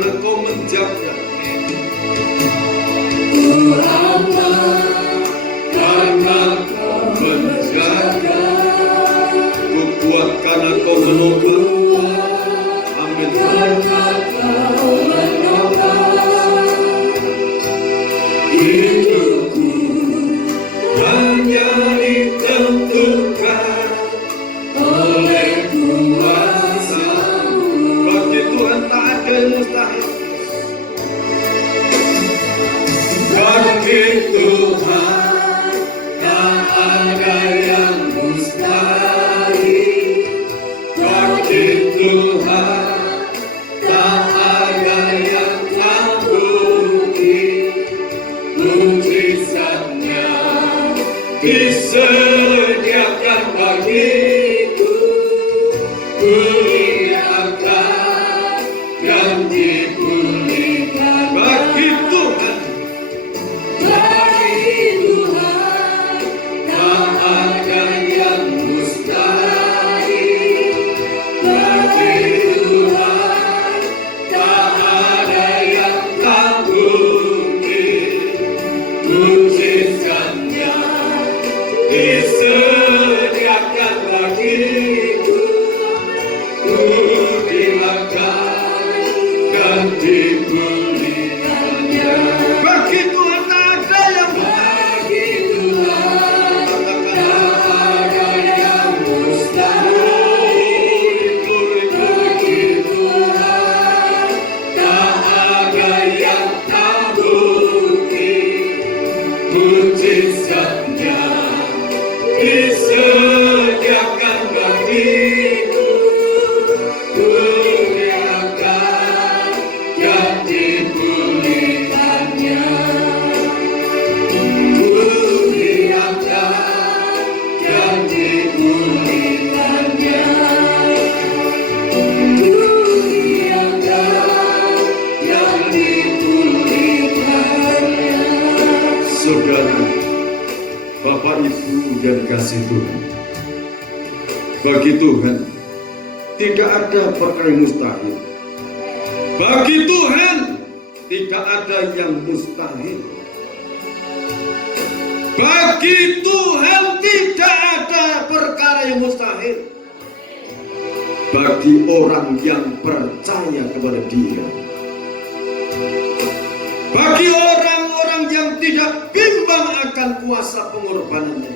karena Kau menjaga. Ku aman karena Kau menjaga. Ku kuat karena Kau menolong. Amin. Karena Kau menolong. Hidupku hanya ditentukan oleh kuasa-Mu. Bagi Tuhan tak ada yang mustahil. Bagi Tuhan tak ada yang mustahil. Bagi Tuhan tak ada yang tak mungkin. Mujizatnya disediakan bagiku. Ku lihatkan dan dipulihkan. Bagi Tuhan Bagi Tuhan tak ada yang mustahil. Bagi Tuhan tak ada yang tak mungkin. Mujizatnya disediakan bagiku. Ku dimakan dan dipulihkannya. Bagi Tuhan tak ada yang Bagi Tuhan tak ada yang mustahil. Bagi Tuhan tak ada yang tak mungkin. Mujizatnya disediakan bagiku. Ku lihatkan dan dipulihkannya. Ku lihatkan dan dipulihkannya. Ku lihatkan dan dipulihkannya. Saudara, Bapak Ibu yang dikasihi Tuhan, bagi Tuhan tidak ada perkara yang mustahil. Bagi Tuhan tidak ada yang mustahil. Bagi Tuhan tidak ada perkara yang mustahil. Bagi orang yang percaya kepada Dia. Bagi orang-orang yang tidak bimbang akan kuasa pengorbanannya.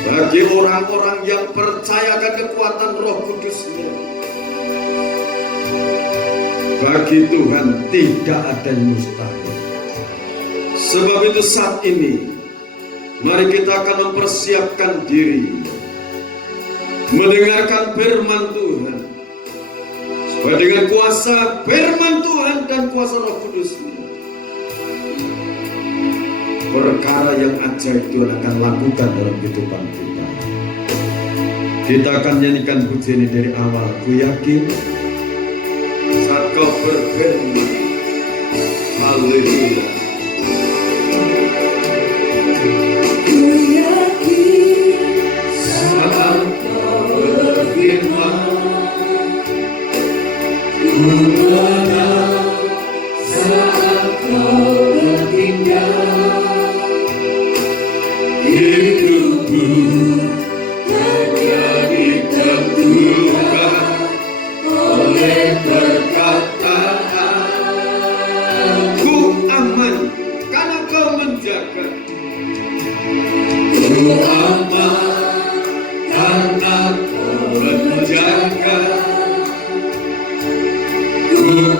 Bagi orang-orang yang percaya akan kekuatan Roh Kudus-Nya. Bagi Tuhan tidak ada yang mustahil. Sebab itu saat ini, mari kita akan mempersiapkan diri mendengarkan firman Tuhan. Supaya dengan kuasa firman Tuhan dan kuasa Roh Kudus-Nya, perkara yang ajaib Tuhan akan lakukan dalam kehidupan kita. Kita akan nyanyikan pujian ini dari awal. Ku yakin saat Kau berfirman, haleluya. Ku yakin saat Kau berfirman, ku menang saat Kau bertindak. Hidupku hanya ditentukan oleh perkataan. Ku aman karena Kau menjaga. Ku aman karena Kau menjaga. Ku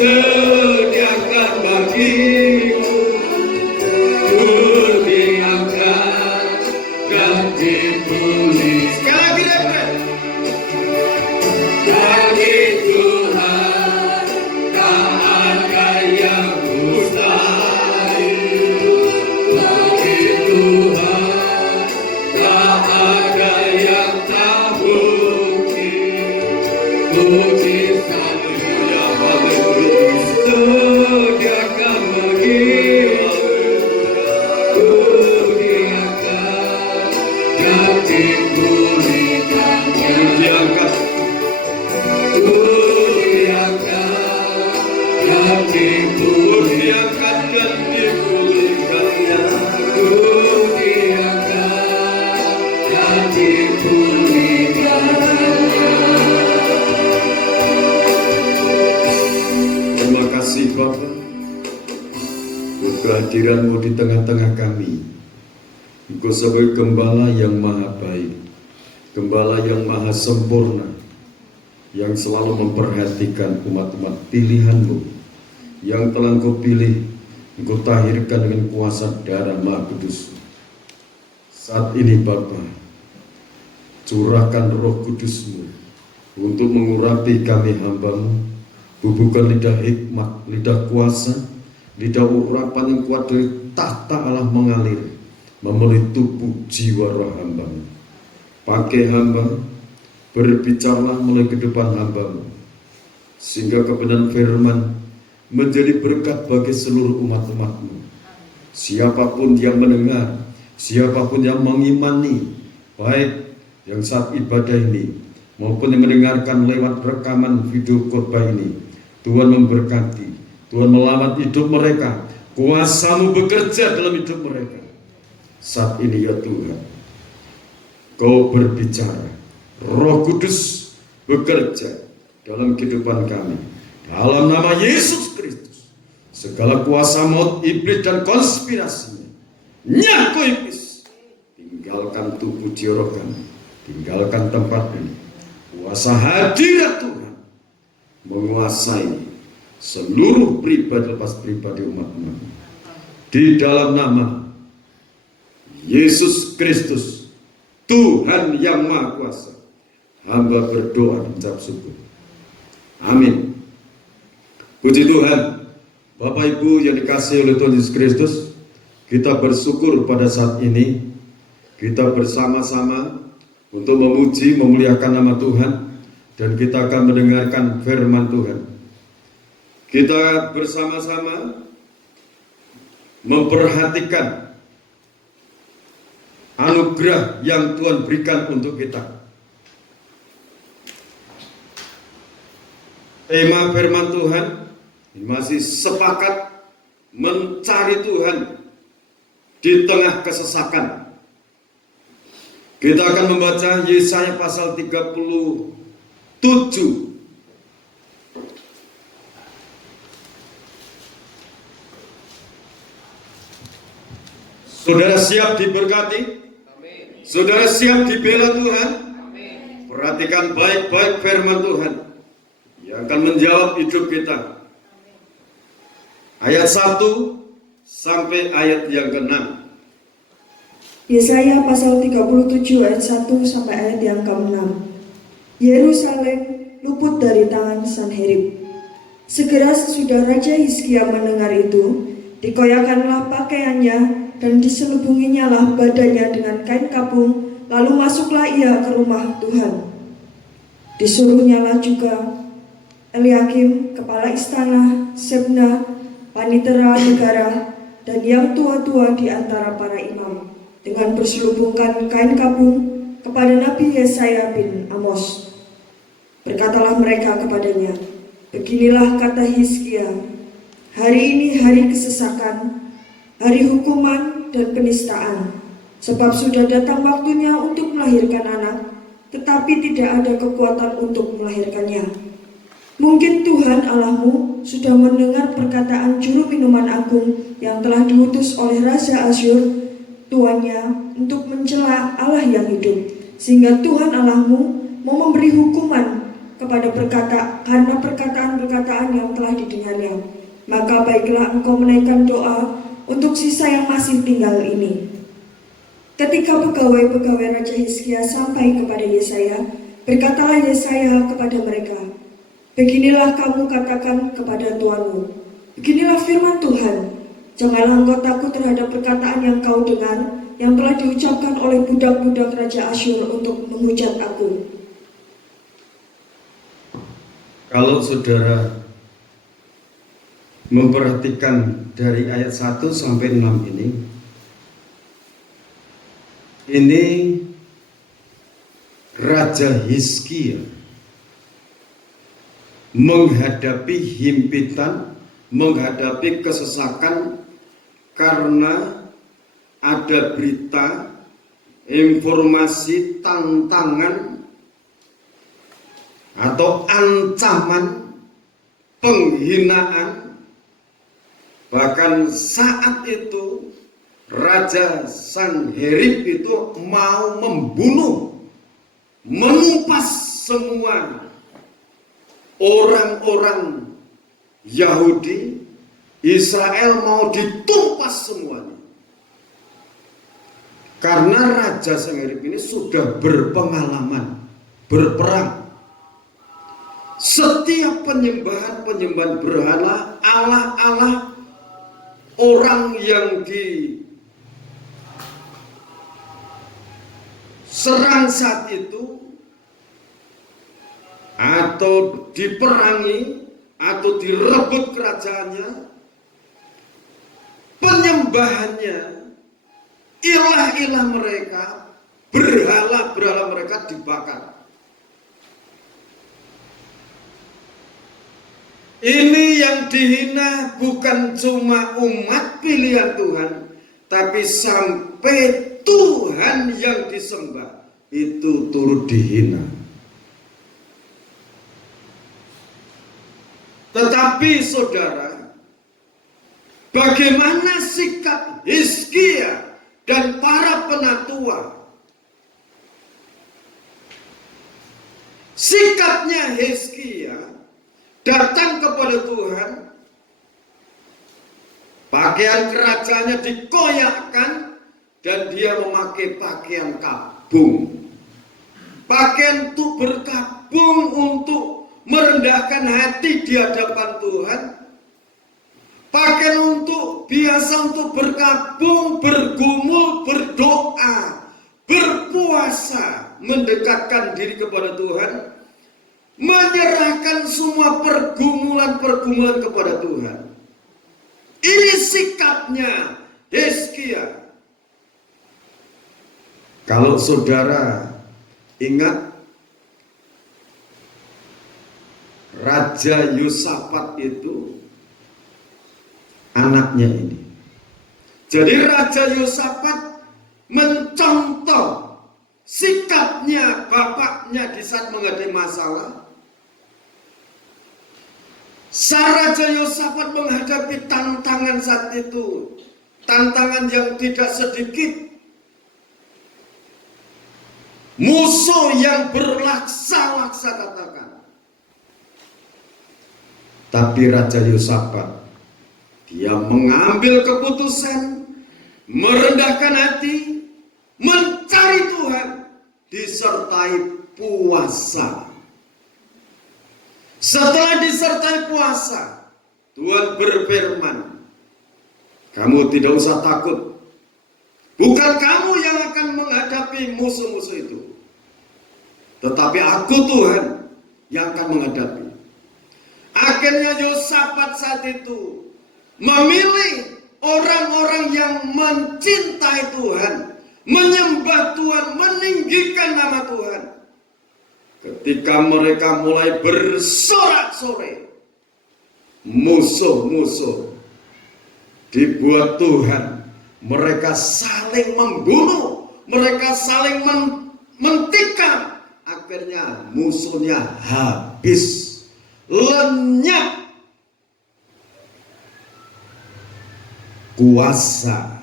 sediakan bagimu, diangkat dan dipulihkan. Sekali lagi, Bagi Tuhan tak ada yang mustahil. Bagi Tuhan tak ada yang tak mungkin. Mujizat dunia haleluya sediakan bagimu, diangkat dan dipulihkannya. diangkat. Diangkat dan dipulihkannya. Terima kasih Bapa untuk kehadiran-Mu di tengah-tengah kami. Engkau sebagai Gembala yang maha baik, Gembala yang maha sempurna, yang selalu memperhatikan umat-umat pilihan-Mu, yang telah Engkau pilih, Engkau tahirkan dengan kuasa darah Maha Kudus. Saat ini Bapa, curahkan Roh Kudus-Mu untuk mengurapi kami hamba-Mu, bubuhkan lidah hikmat, lidah kuasa, lidah urapan yang kuat dari tahta Allah mengalir, memenuhi tubuh jiwa roh hamba-Mu. Pakai hamba, berbicaralah mulai kehidupan hamba-Mu, sehingga kebenaran firman menjadi berkat bagi seluruh umat-umat-Mu. Siapapun yang mendengar, siapapun yang mengimani, baik yang saat ibadah ini maupun yang mendengarkan lewat rekaman video khotbah ini, Tuhan memberkati, Tuhan melamat hidup mereka, kuasa-Mu bekerja dalam hidup mereka. Saat ini ya Tuhan, Kau berbicara, Roh Kudus bekerja dalam kehidupan kami. Dalam nama Yesus Kristus, segala kuasa maut, iblis dan konspirasinya, nyaku iblis, tinggalkan tubuh jiwa kami, tinggalkan tempat ini. Kuasa hadirat Tuhan menguasai seluruh pribadi lepas pribadi umat-umat. Di dalam nama Yesus Kristus, Tuhan yang Maha Kuasa, hamba berdoa dan ucap syukur. Amin. Puji Tuhan. Bapak Ibu yang dikasihi oleh Tuhan Yesus Kristus, kita bersyukur pada saat ini kita bersama-sama untuk memuji, memuliakan nama Tuhan, dan kita akan mendengarkan firman Tuhan. Kita bersama-sama memperhatikan anugerah yang Tuhan berikan untuk kita. Tema firman Tuhan masih sepakat mencari Tuhan di tengah kesesakan. Kita akan membaca Yesaya pasal 37. Saudara siap diberkati? Saudara siap dibela Tuhan? Perhatikan baik-baik firman Tuhan yang akan menjawab hidup kita. Ayat 1 sampai ayat yang ke-6. Yesaya pasal 37 ayat 1 sampai ayat yang ke-6. Yerusalem luput dari tangan Sanherib. Segera sesudah Raja Hizkia mendengar itu, dikoyakanlah pakaiannya dan diselubunginya lah badannya dengan kain kapung, lalu masuklah ia ke rumah Tuhan. Disuruhnyalah juga Eliakim, kepala istana, Sebna, panitera negara, dan yang tua-tua di antara para imam, dengan berselubungkan kain kapung kepada Nabi Yesaya bin Amos. Berkatalah mereka kepadanya, beginilah kata Hizkia, hari ini hari kesesakan, hari hukuman dan penistaan, sebab sudah datang waktunya untuk melahirkan anak, tetapi tidak ada kekuatan untuk melahirkannya. Mungkin Tuhan Allahmu sudah mendengar perkataan juru minuman agung yang telah diutus oleh Raja Asyur, tuannya, untuk mencela Allah yang hidup, sehingga Tuhan Allahmu mau memberi hukuman karena perkataan-perkataan yang telah didengarnya. Maka baiklah engkau menaikkan doa untuk sisa yang masih tinggal ini. Ketika pegawai-pegawai Raja Hizkia sampai kepada Yesaya, berkatalah Yesaya kepada mereka, beginilah kamu katakan kepada tuanmu, beginilah firman Tuhan, janganlah engkau takut terhadap perkataan yang kau dengar, yang telah diucapkan oleh budak-budak Raja Asyur untuk menghujat aku. Kalau saudara memperhatikan dari ayat 1 sampai 6 ini Raja Hizkia menghadapi himpitan, menghadapi kesesakan karena ada berita, informasi, tantangan atau ancaman, penghinaan. Bahkan saat itu Raja Sanherib itu mau membunuh, menumpas semua orang-orang Yahudi, Israel mau ditumpas semuanya. Karena Raja Sanherib ini sudah berpengalaman berperang. Setiap penyembahan berhala, Allah-Allah orang yang diserang saat itu atau diperangi atau direbut kerajaannya, penyembahannya, ilah-ilah mereka, berhala-berhala mereka dibakar. Ini yang dihina bukan cuma umat pilihan Tuhan, tapi sampai Tuhan yang disembah itu turut dihina. Tetapi saudara, bagaimana sikap Hizkia dan para penatua? Sikapnya Hizkia datang kepada Tuhan, pakaian kerajaannya dikoyakkan dan dia memakai pakaian kabung. Pakaian untuk berkabung, untuk merendahkan hati di hadapan Tuhan. Pakaian untuk biasa untuk berkabung, bergumul, berdoa, berpuasa, mendekatkan diri kepada Tuhan, menyerahkan semua pergumulan-pergumulan kepada Tuhan. Ini sikapnya Hizkia. Kalau saudara ingat, Raja Yosafat itu anaknya ini. Jadi Raja Yosafat mencontoh sikapnya bapaknya di saat menghadapi masalah. Raja Yosafat menghadapi tantangan saat itu, tantangan yang tidak sedikit, musuh yang berlaksa-laksa katakan. Tapi Raja Yosafat, dia mengambil keputusan, merendahkan hati, mencari Tuhan, disertai puasa. Setelah disertai puasa, Tuhan berfirman, kamu tidak usah takut. Bukan kamu yang akan menghadapi musuh-musuh itu, tetapi aku Tuhan yang akan menghadapi. Akhirnya Yosafat saat itu memilih orang-orang yang mencintai Tuhan, menyembah Tuhan, meninggikan nama Tuhan. Ketika mereka mulai bersorak-sorai, musuh-musuh dibuat Tuhan, mereka saling membunuh, mereka saling mentikam. Akhirnya musuhnya habis, lenyap. Kuasa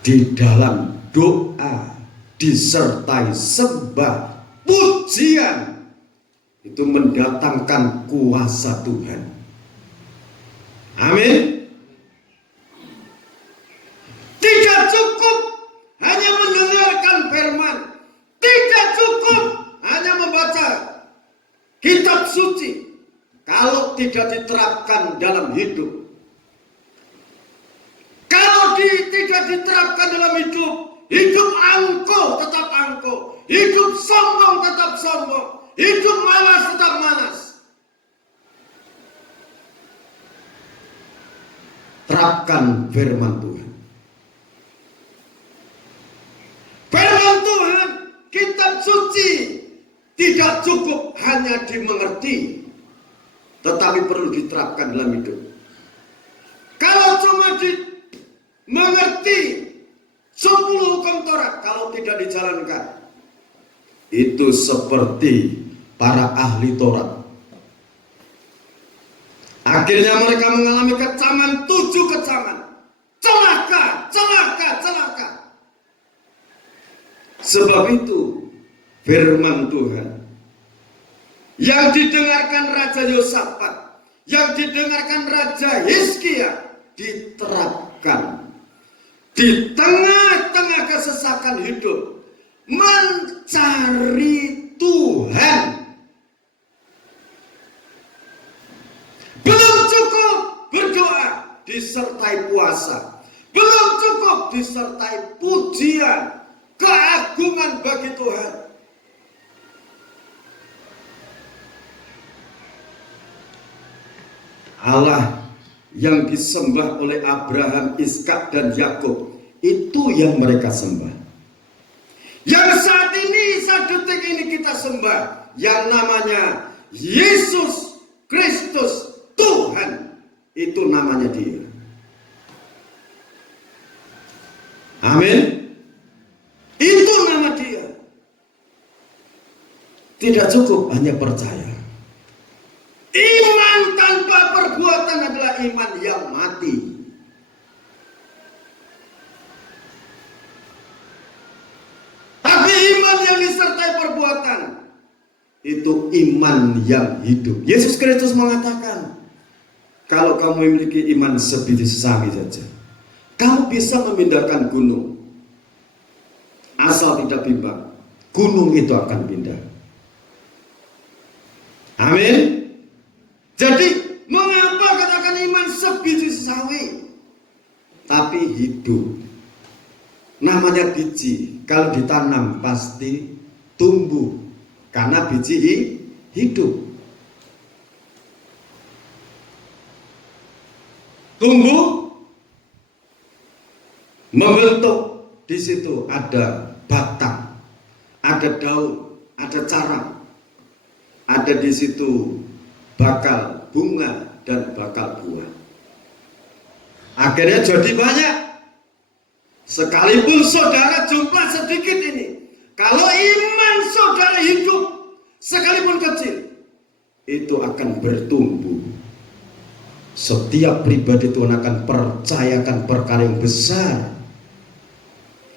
di dalam doa disertai sembah pujian itu mendatangkan kuasa Tuhan. Amin. Tidak cukup hanya mendengarkan firman, tidak cukup hanya membaca kitab suci, kalau tidak diterapkan dalam hidup. Kalau tidak diterapkan dalam hidup, hidup angkuh tetap angkuh, hidup sombong tetap sombong, hidup malas tetap malas. Terapkan firman Tuhan. Firman Tuhan, kitab suci, tidak cukup hanya dimengerti, tetapi perlu diterapkan dalam hidup. Kalau cuma mengerti 10 hukum Taurat, kalau tidak dijalankan, itu seperti para ahli Taurat. Akhirnya mereka mengalami kecaman, 7 kecaman. Celaka, celaka, celaka. Sebab itu firman Tuhan yang didengarkan Raja Yosafat, yang didengarkan Raja Hizkia, diterapkan di tengah-tengah kesesakan hidup, mencari Tuhan. Belum cukup berdoa disertai puasa, belum cukup disertai pujian, keagungan bagi Tuhan. Allah yang disembah oleh Abraham, Ishak dan Yakub, itu yang mereka sembah. Yang saat ini, saat detik ini kita sembah, yang namanya Yesus Kristus Tuhan, itu namanya Dia. Amin. Itu nama Dia. Tidak cukup hanya percaya. Iman tanpa perbuatan adalah iman yang mati. Tapi iman yang disertai perbuatan, itu iman yang hidup. Yesus Kristus mengatakan, kalau kamu memiliki iman sebiji sawi saja, kamu bisa memindahkan gunung. Asal tidak bimbang, gunung itu akan pindah. Amin. Jadi mengapa katakan iman sebiji sawi, tapi hidup? Namanya biji, kalau ditanam pasti tumbuh, karena biji hidup. Tumbuh, membentuk, di situ ada batang, ada daun, ada carang, ada di situ bakal bunga dan bakal buah. Akhirnya jadi banyak. Sekalipun saudara jumlah sedikit ini, kalau iman saudara hidup sekalipun kecil, itu akan bertumbuh. Setiap pribadi Tuhan akan percayakan perkara yang besar.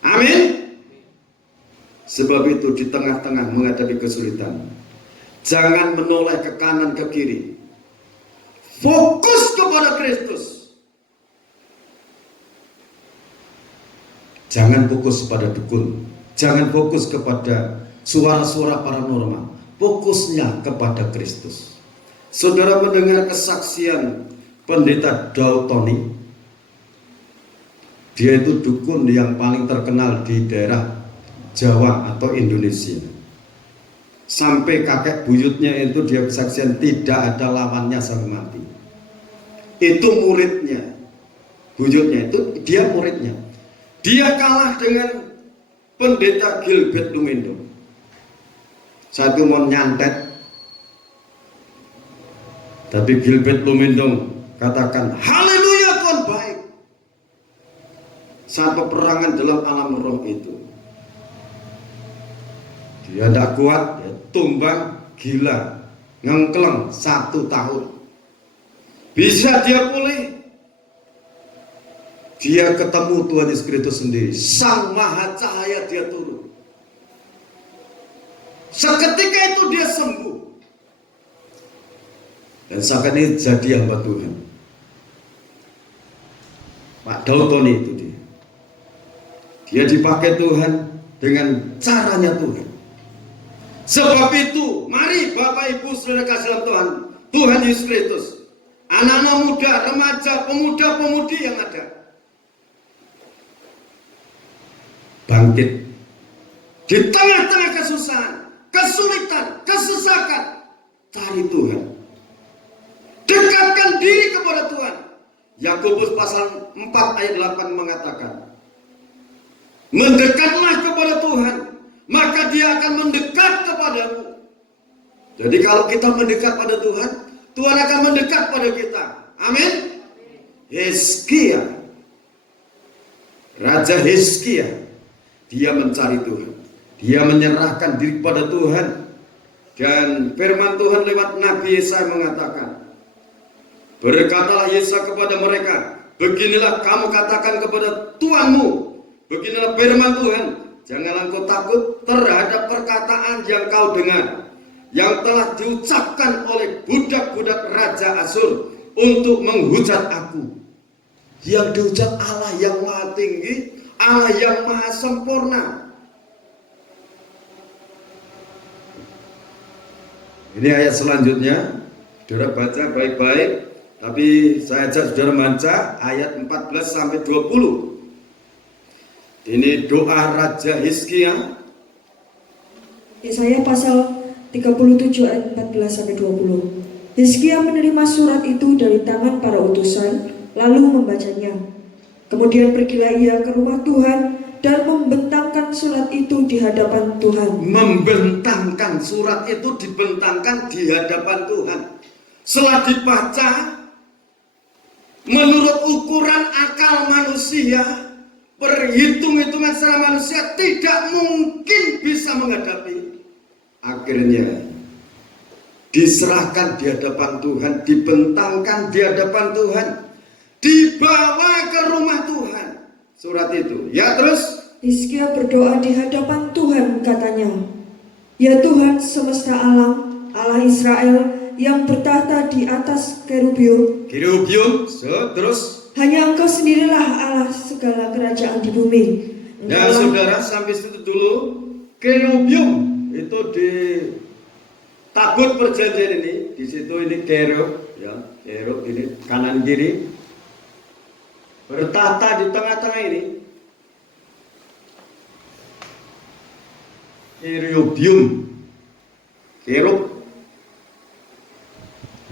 Amin. Sebab itu di tengah-tengah menghadapi kesulitan, jangan menoleh ke kanan ke kiri. Fokus kepada Kristus. Jangan fokus pada dukun. Jangan fokus kepada suara-suara paranormal. Fokusnya kepada Kristus. Saudara mendengar kesaksian Pendeta Daud Tony. Dia itu dukun yang paling terkenal di daerah Jawa atau Indonesia. Sampai kakek buyutnya itu dia kesaksian tidak ada lawannya sampai mati. Itu muridnya. Buyutnya itu dia muridnya. Dia kalah dengan Pendeta Gilbert Lumendo. Satu mau nyantet, tapi Gilbert Lumendo katakan haleluya, Tuhan baik. Saat peperangan dalam alam roh itu, dia tidak kuat, dia tumbang, gila, ngengkleng 1 tahun. Bisa dia pulih. Dia ketemu Tuhan Yesus Kristus sendiri, Sang Maha Cahaya, dia turun. Seketika itu dia sembuh. Dan sampai ini jadi hamba Tuhan. Pak Daud Tony itu dia. Dia dipakai Tuhan dengan caranya Tuhan. Sebab itu, mari Bapak Ibu Saudara kasih dalam Tuhan, Tuhan Yesus Kristus, anak-anak muda, remaja, pemuda-pemudi yang ada, bangkit di tengah-tengah kesusahan, kesulitan, kesesakan, cari Tuhan, dekatkan diri kepada Tuhan. Yakobus pasal 4 ayat 8 mengatakan, mendekatlah kepada Tuhan, maka Dia akan mendekat kepadamu. Jadi kalau kita mendekat pada Tuhan, Tuhan akan mendekat pada kita. Amin. Hizkia, Raja Hizkia, dia mencari Tuhan, dia menyerahkan diri kepada Tuhan. Dan firman Tuhan lewat Nabi Yesaya mengatakan, berkatalah Yesaya kepada mereka, beginilah kamu katakan kepada Tuhanmu, beginilah firman Tuhan, janganlah engkau takut terhadap perkataan yang kau dengar, yang telah diucapkan oleh budak-budak Raja Asyur untuk menghujat aku. Yang dihujat Allah yang maha tinggi, Allah yang maha sempurna. Ini ayat selanjutnya, saudara baca baik-baik, tapi saya ajak saudara baca ayat 14 sampai 20. Ini doa Raja Hizkia. Yesaya pasal 37 ayat 14 sampai 20. Hizkia menerima surat itu dari tangan para utusan, lalu membacanya. Kemudian pergilah ia ke rumah Tuhan dan membentangkan surat itu di hadapan Tuhan. Membentangkan surat itu, dibentangkan di hadapan Tuhan. Setelah dibaca, menurut ukuran akal manusia, perhitung-hitungan secara manusia tidak mungkin bisa menghadapi. Akhirnya diserahkan di hadapan Tuhan, dibentangkan di hadapan Tuhan, dibawa ke rumah Tuhan surat itu. Ya, terus Hizkia berdoa di hadapan Tuhan, katanya, ya Tuhan semesta alam, Allah Israel yang bertahta di atas kerubium. Terus Hanya Engkau sendirilah Allah segala kerajaan di bumi. ya saudara, sampai situ dulu. Kerubium itu di tabut perjanjian ini, di situ ini kerub, ya, kerub ini kanan kiri, bertahta di tengah-tengah ini. Kerubium, kerub.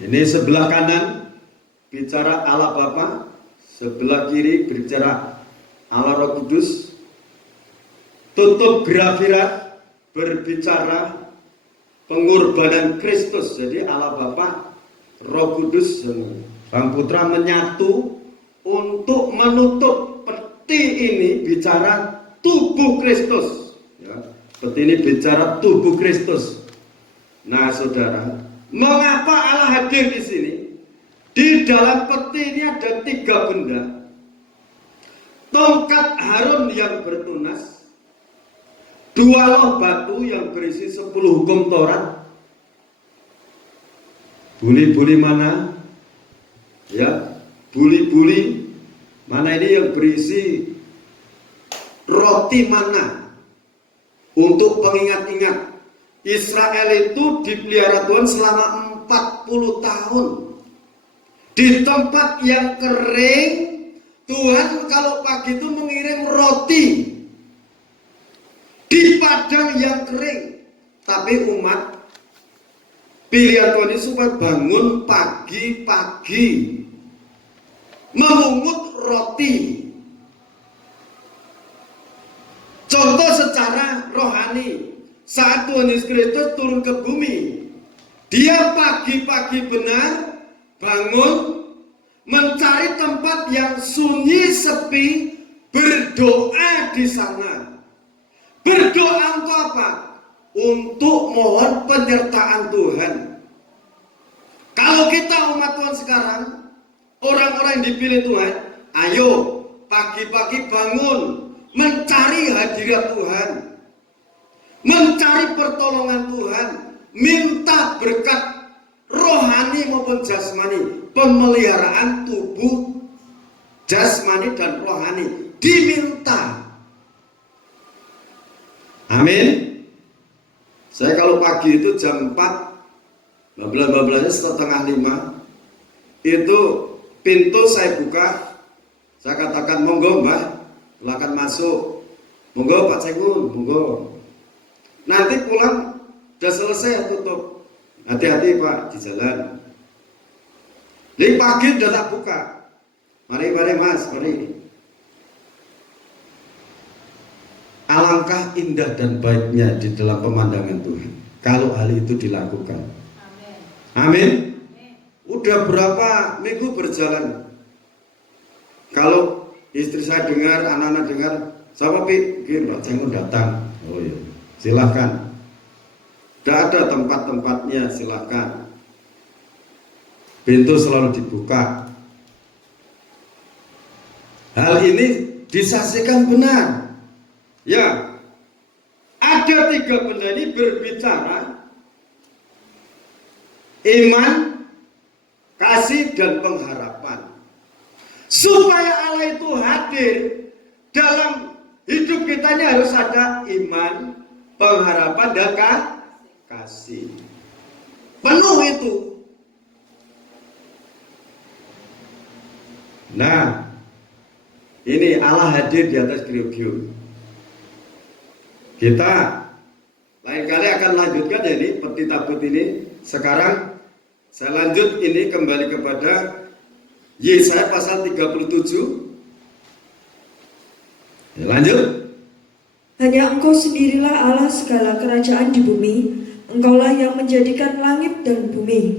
Ini sebelah kanan bicara Allah Bapa, sebelah kiri berbicara Allah Roh Kudus. Tutup grafirat berbicara pengorbanan Kristus. Jadi Allah Bapa, Roh Kudus, Sang Putra menyatu untuk menutup peti ini bicara tubuh Kristus. Ya, peti ini bicara tubuh Kristus. Nah, saudara, mengapa Allah hadir di sini? Di dalam peti ini ada 3 benda. Tongkat Harun yang bertunas, 2 loh batu yang berisi 10 hukum Taurat. Buli-buli mana? Ya, buli-buli mana ini yang berisi roti mana? Untuk pengingat-ingat, Israel itu dipelihara Tuhan selama 40 tahun. Di tempat yang kering, Tuhan kalau pagi itu mengirim roti. Di padang yang kering. Tapi umat pilihan Tuhan ini supaya bangun pagi-pagi memungut roti. Contoh secara rohani, saat Tuhan Yesus Kristus turun ke bumi, Dia pagi-pagi benar bangun, mencari tempat yang sunyi, sepi, berdoa di sana. Berdoa untuk apa? Untuk mohon penyertaan Tuhan. Kalau kita umat Tuhan sekarang, orang-orang yang dipilih Tuhan, ayo pagi-pagi bangun, mencari hadirat Tuhan, mencari pertolongan Tuhan, minta berkat rohani maupun jasmani, pemeliharaan tubuh jasmani dan rohani diminta. Amin. Saya kalau pagi itu jam 4, bablas-bablasnya 4:30, itu pintu saya buka, saya katakan monggo Mbah, silakan masuk, monggo Pak Cenggun, monggo. Nanti pulang udah selesai tutup, hati-hati Pak di jalan. Di pagi udah tak buka, mari Mas, mari. Alangkah indah dan baiknya di dalam pemandangan Tuhan kalau hal itu dilakukan. Amin. Udah berapa minggu berjalan, kalau istri saya dengar, anak-anak dengar, siapa pikir Pak Cenggun datang? Oh iya, silahkan. Tidak ada tempat-tempatnya, silahkan. Pintu selalu dibuka. Hal ini disaksikan benar. Ya, ada 3 benda ini berbicara iman, kasih, dan pengharapan. Supaya Allah itu hadir dalam hidup kita ini harus ada iman, pengharapan, dan kasih. Penuh itu. Nah, ini Allah hadir di atas kriuk-kriuk. Kita lain kali akan lanjutkan ya ini peti tabut ini. Sekarang saya lanjut ini kembali kepada Yesaya pasal 37. Ya, lanjut. Hanya Engkau sendirilah Allah segala kerajaan di bumi. Engkaulah yang menjadikan langit dan bumi.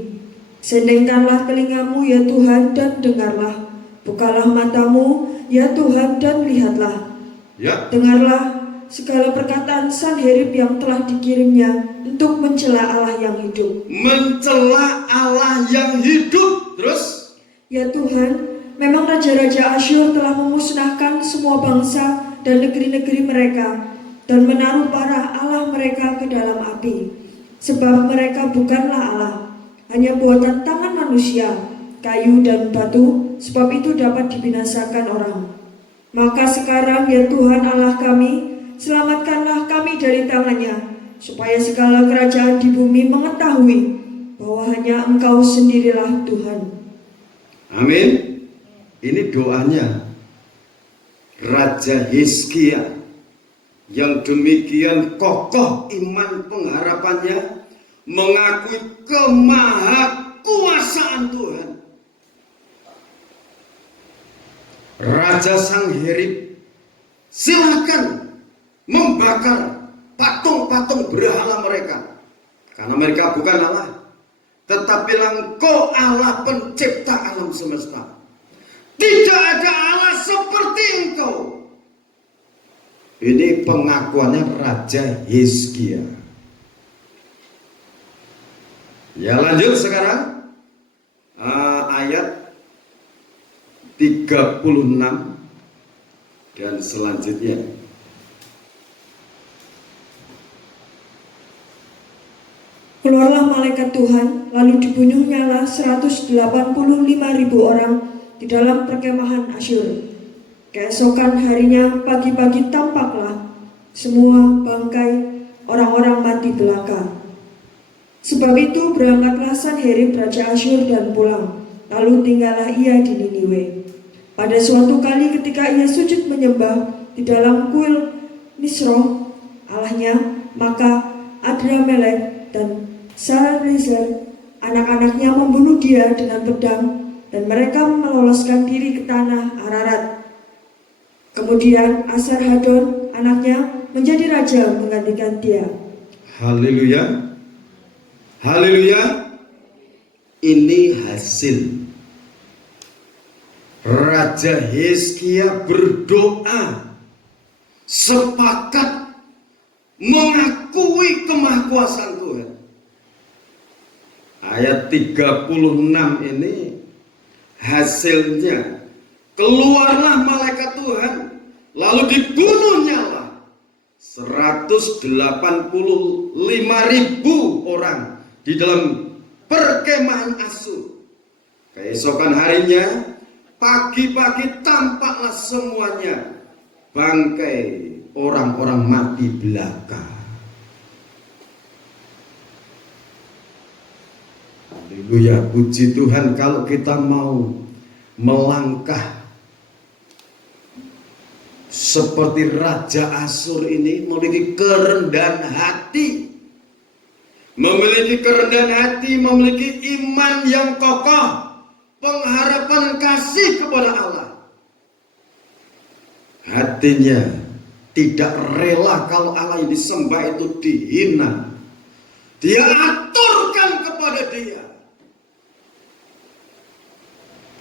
Sendengkanlah telingamu ya Tuhan dan dengarlah. Bukalah matamu ya Tuhan dan lihatlah. Ya. Dengarlah segala perkataan Sanherib yang telah dikirimnya untuk mencela Allah yang hidup. Mencela Allah yang hidup. Terus? Ya Tuhan, memang raja-raja Asyur telah memusnahkan semua bangsa dan negeri-negeri mereka dan menaruh para Allah mereka ke dalam api. Sebab mereka bukanlah Allah, hanya buatan tangan manusia, kayu dan batu, sebab itu dapat dibinasakan orang. Maka sekarang ya Tuhan Allah kami, selamatkanlah kami dari tangannya, supaya segala kerajaan di bumi mengetahui bahwa hanya Engkau sendirilah Tuhan. Amin. Ini doanya Raja Hizkia yang demikian kokoh iman pengharapannya, mengakui kemahakuasaan Tuhan. Raja Sanherib silakan membakar patung-patung berhala mereka, karena mereka bukan Allah, tetapi Engkau Allah pencipta alam semesta. Tidak ada Allah seperti Engkau. Ini pengakuannya Raja Hizkia. Ya, lanjut sekarang ayat 36 dan selanjutnya. Keluarlah malaikat Tuhan, lalu dibunuhnyalah 185.000 orang di dalam perkemahan Asyur. Keesokan harinya pagi-pagi tampaklah semua bangkai orang-orang mati belaka. Sebab itu berangkatlah Sanherib Raja Asyur dan pulang, lalu tinggallah ia di Niniwe. Pada suatu kali ketika ia sujud menyembah di dalam kuil Nisroh Allahnya, maka Adramelek dan Sarezer anak-anaknya membunuh dia dengan pedang, dan mereka meloloskan diri ke tanah Ararat. Kemudian Asarhadon anaknya menjadi raja menggantikan dia. Haleluya. Haleluya. Ini hasil Raja Hizkia berdoa, sepakat mengakui kemahakuasaan Tuhan. Ayat 36 ini hasilnya, keluarlah malaikat Tuhan, lalu dibunuhnyalah 185.000 orang di dalam perkemahan Asyur. Keesokan harinya, pagi-pagi tampaklah semuanya bangkai orang-orang mati belaka. Haleluya, puji Tuhan. Kalau kita mau melangkah seperti Raja Asyur ini, memiliki kerendahan hati, memiliki iman yang kokoh, pengharapan kasih kepada Allah. Hatinya tidak rela kalau Allah yang disembah itu dihina. Dia aturkan kepada dia.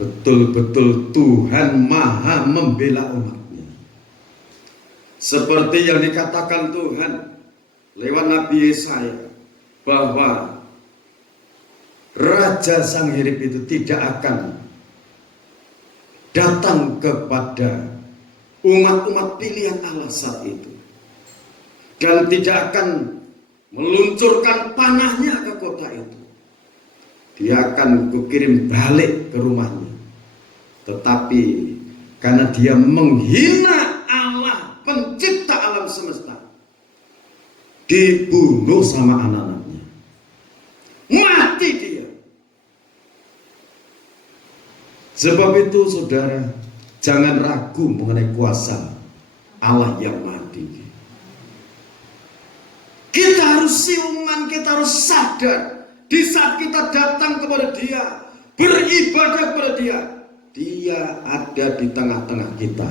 Betul-betul Tuhan maha membela umatnya. Seperti yang dikatakan Tuhan lewat Nabi Yesaya, bahwa Raja Sang Hirib itu tidak akan datang kepada umat-umat pilihan Allah saat itu, dan tidak akan meluncurkan panahnya ke kota itu. Dia akan kukirim balik ke rumahnya. Tetapi karena dia menghina Allah, pencipta alam semesta, dibunuh sama anak-anaknya. Mati dia. Sebab itu saudara, jangan ragu mengenai kuasa Allah yang maha tinggi. Kita harus siuman, kita harus sadar. Di saat kita datang kepada dia, beribadah kepada dia, dia ada di tengah-tengah kita.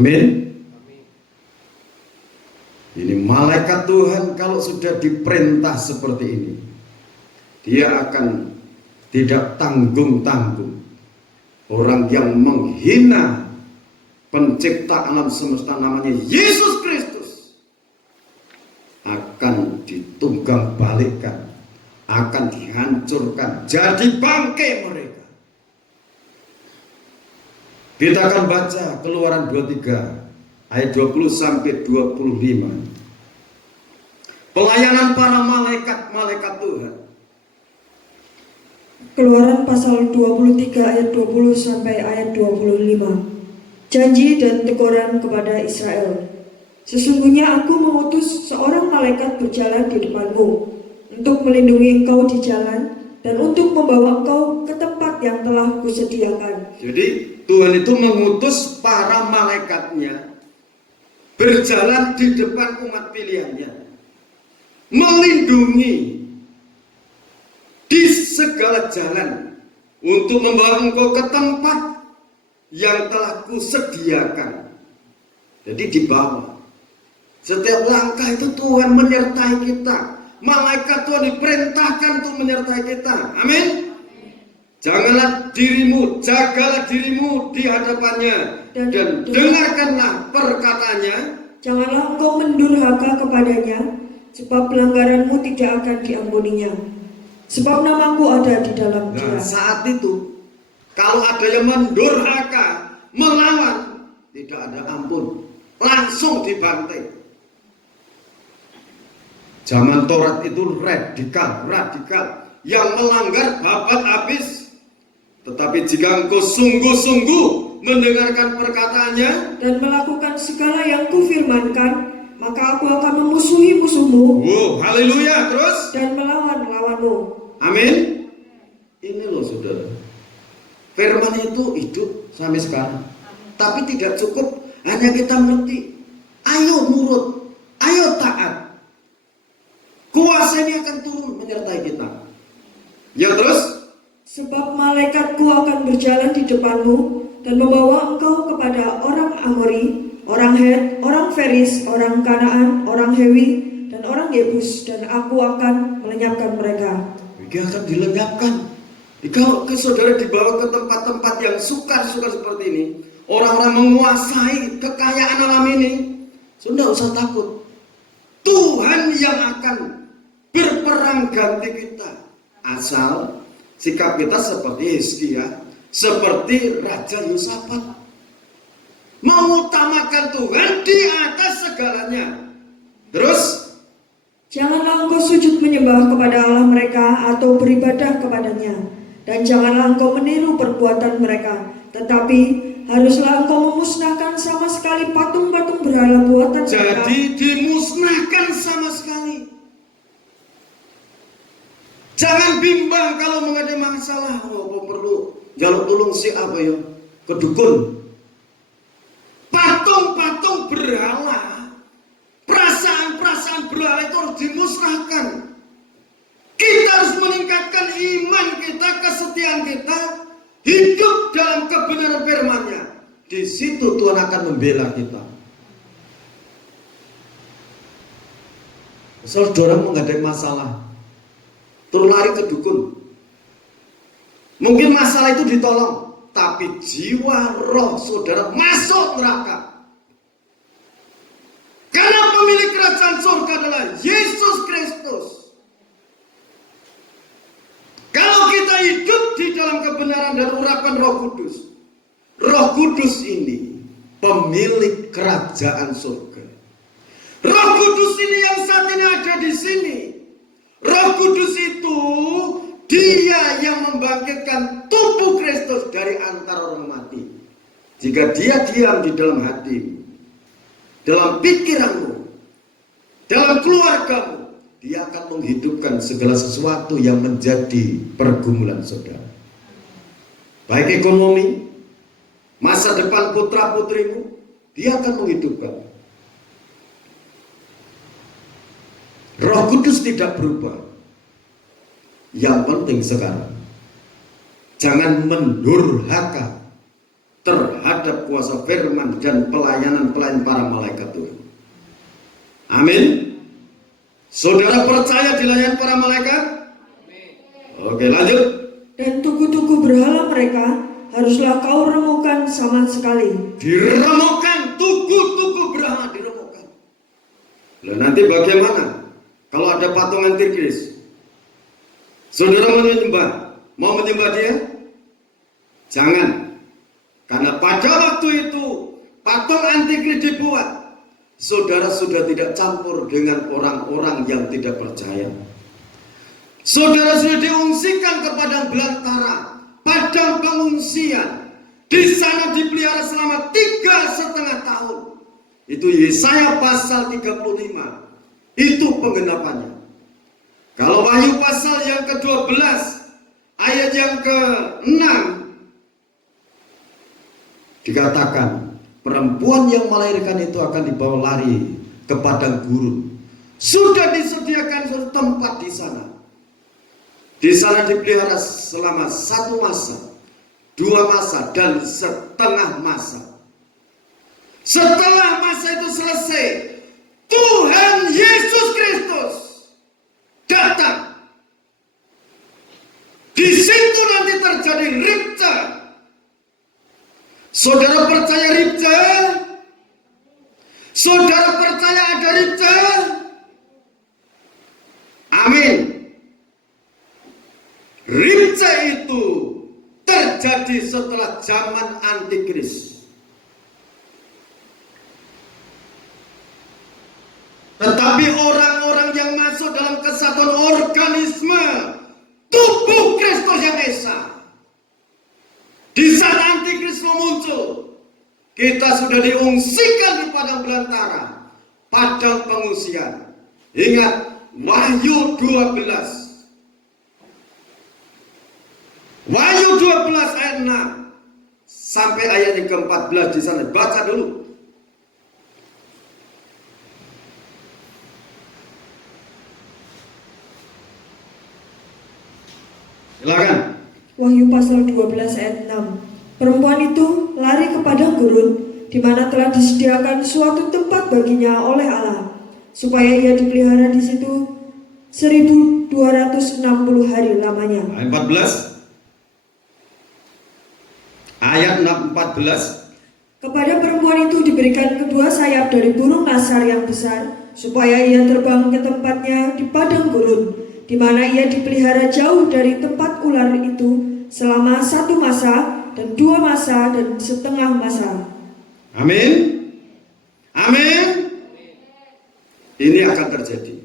Amin. Ini malaikat Tuhan kalau sudah diperintah seperti ini, dia akan tidak tanggung-tanggung. Orang yang menghina pencipta alam semesta namanya Yesus Kristus akan ditunggang balikkan, akan dihancurkan, jadi bangkai mereka. Kita akan baca Keluaran 23 ayat 20 sampai 25. Pelayanan para malaikat Tuhan. Keluaran pasal 23 ayat 20 sampai ayat 25. Janji dan teguran kepada Israel. Sesungguhnya aku mengutus seorang malaikat berjalan di depanmu untuk melindungi engkau di jalan dan untuk membawa engkau ke tempat yang telah kusediakan. Jadi Tuhan itu mengutus para malaikatnya berjalan di depan umat pilihannya, melindungi di segala jalan untuk membawa engkau ke tempat yang telah kusediakan. Jadi di bawah. Setiap langkah itu Tuhan menyertai kita. Malaikat Tuhan diperintahkan untuk menyertai kita. Amin. Janganlah dirimu, jagalah dirimu di hadapannya dan dengarkanlah perkataannya. Janganlah engkau mendurhaka kepadanya, sebab pelanggaranmu tidak akan diampuninya. Sebab namaku ada di dalam dia. Nah, saat itu kalau ada yang mendurhaka, melawan, tidak ada ampun, langsung dibantai. Zaman Taurat itu radikal, yang melanggar babat habis. Tetapi jika engkau sungguh-sungguh mendengarkan perkataannya dan melakukan segala yang kufirmankan, maka aku akan memusuhi musuhmu. Haleluya. Terus dan melawan lawanmu. Amin. Ini loh saudara, firman itu hidup sampai sekarang. Tapi tidak cukup hanya kita mengerti. Ayo nurut, ayo taat. Kuasa ini akan turun menyertai kita. Ya terus, sebab malaikatku akan berjalan di depanmu dan membawa engkau kepada orang Amori, orang Het, orang Feris, orang Kanaan, orang Hewi, dan orang Yebus, dan aku akan melenyapkan mereka. Dia akan dilenyapkan. Kalau ke saudara dibawa ke tempat-tempat yang sukar-sukar seperti ini, orang-orang menguasai kekayaan alam ini, sudah usah takut. Tuhan yang akan berperang ganti kita, asal sikap kita seperti Hizkia, seperti Raja Yosafat, mengutamakan Tuhan di atas segalanya. Terus Janganlah engkau sujud menyembah kepada Allah mereka atau beribadah kepadanya, dan janganlah engkau meniru perbuatan mereka, tetapi haruslah engkau memusnahkan sama sekali patung-patung berhala buatan mereka. Jadi dimusnahkan sama sekali. Jangan bimbang kalau menghadapi masalah. Oh, perlu jaluk tolong si apa ya? Kedukun. Patung-patung berhala, perasaan-perasaan berhala itu harus dimusnahkan. Kita harus meningkatkan iman kita, kesetiaan kita, hidup dalam kebenaran firman-Nya. Di situ Tuhan akan membela kita. Saudara menghadapi masalah, terus lari ke dukun. Mungkin masalah itu ditolong, tapi jiwa roh saudara masuk neraka. Karena pemilik kerajaan surga adalah Yesus Kristus. Kalau kita hidup di dalam kebenaran dan urapan Roh Kudus ini pemilik kerajaan surga. Roh Kudus ini yang saat ini ada di sini. Roh Kudus itu Dia yang membangkitkan tubuh Kristus dari antara orang mati. Jika Dia diam di dalam hatimu, dalam pikiranmu, dalam keluargamu, Dia akan menghidupkan segala sesuatu yang menjadi pergumulan saudara. Baik ekonomi, masa depan putra putrimu, Dia akan menghidupkan. Roh Kudus tidak berubah. Yang penting sekarang, jangan mendurhaka terhadap kuasa firman dan pelayanan para malaikat Tuhan. Amin. Saudara percaya dilayani para malaikat? Oke, lanjut. Dan tugu-tugu berhala mereka haruslah kau remukkan sama sekali. Diremukkan, tugu-tugu berhala diremukkan. Lalu nanti bagaimana kalau ada patung antikris? Saudara mau menyembah dia? Jangan. Karena pada waktu itu patung antikris dibuat, saudara sudah tidak campur dengan orang-orang yang tidak percaya. Saudara sudah diungsikan ke padang belantara, padang pengungsian. Di sana dipelihara selama 3,5 tahun. Itu Yesaya pasal 35. Itu penggenapannya. Kalau Wahyu pasal yang ke-12 ayat yang ke-6 dikatakan perempuan yang melahirkan itu akan dibawa lari ke padang gurun. Sudah disediakan suatu tempat di sana. Di sana dipelihara selama 1 masa, 2 masa, dan setengah masa. Setelah masa itu selesai, Tuhan Yesus Kristus datang. Di situ nanti terjadi rapture. Saudara percaya rapture? Saudara percaya ada rapture? Amin. Rapture itu terjadi setelah zaman antikris. Tetapi orang-orang yang masuk dalam kesatuan organisme tubuh Kristus yang esa, di saat antikris muncul, kita sudah diungsikan di padang belantara, padang pengungsian. Ingat Wahyu 12. Wahyu 12 ayat 6 sampai ayat yang ke-14 di sana. Baca dulu. Silakan. Wahyu pasal 12 ayat 6. Perempuan itu lari ke padang gurun, di mana telah disediakan suatu tempat baginya oleh Allah, supaya ia dipelihara di situ 1260 hari lamanya. Ayat 14. Ayat 14. Kepada perempuan itu diberikan kedua sayap dari burung nasar yang besar, supaya ia terbang ke tempatnya di padang gurun, di mana ia dipelihara jauh dari tempat ular itu selama 1 masa dan 2 masa dan setengah masa. Amin. Amin. Ini akan terjadi.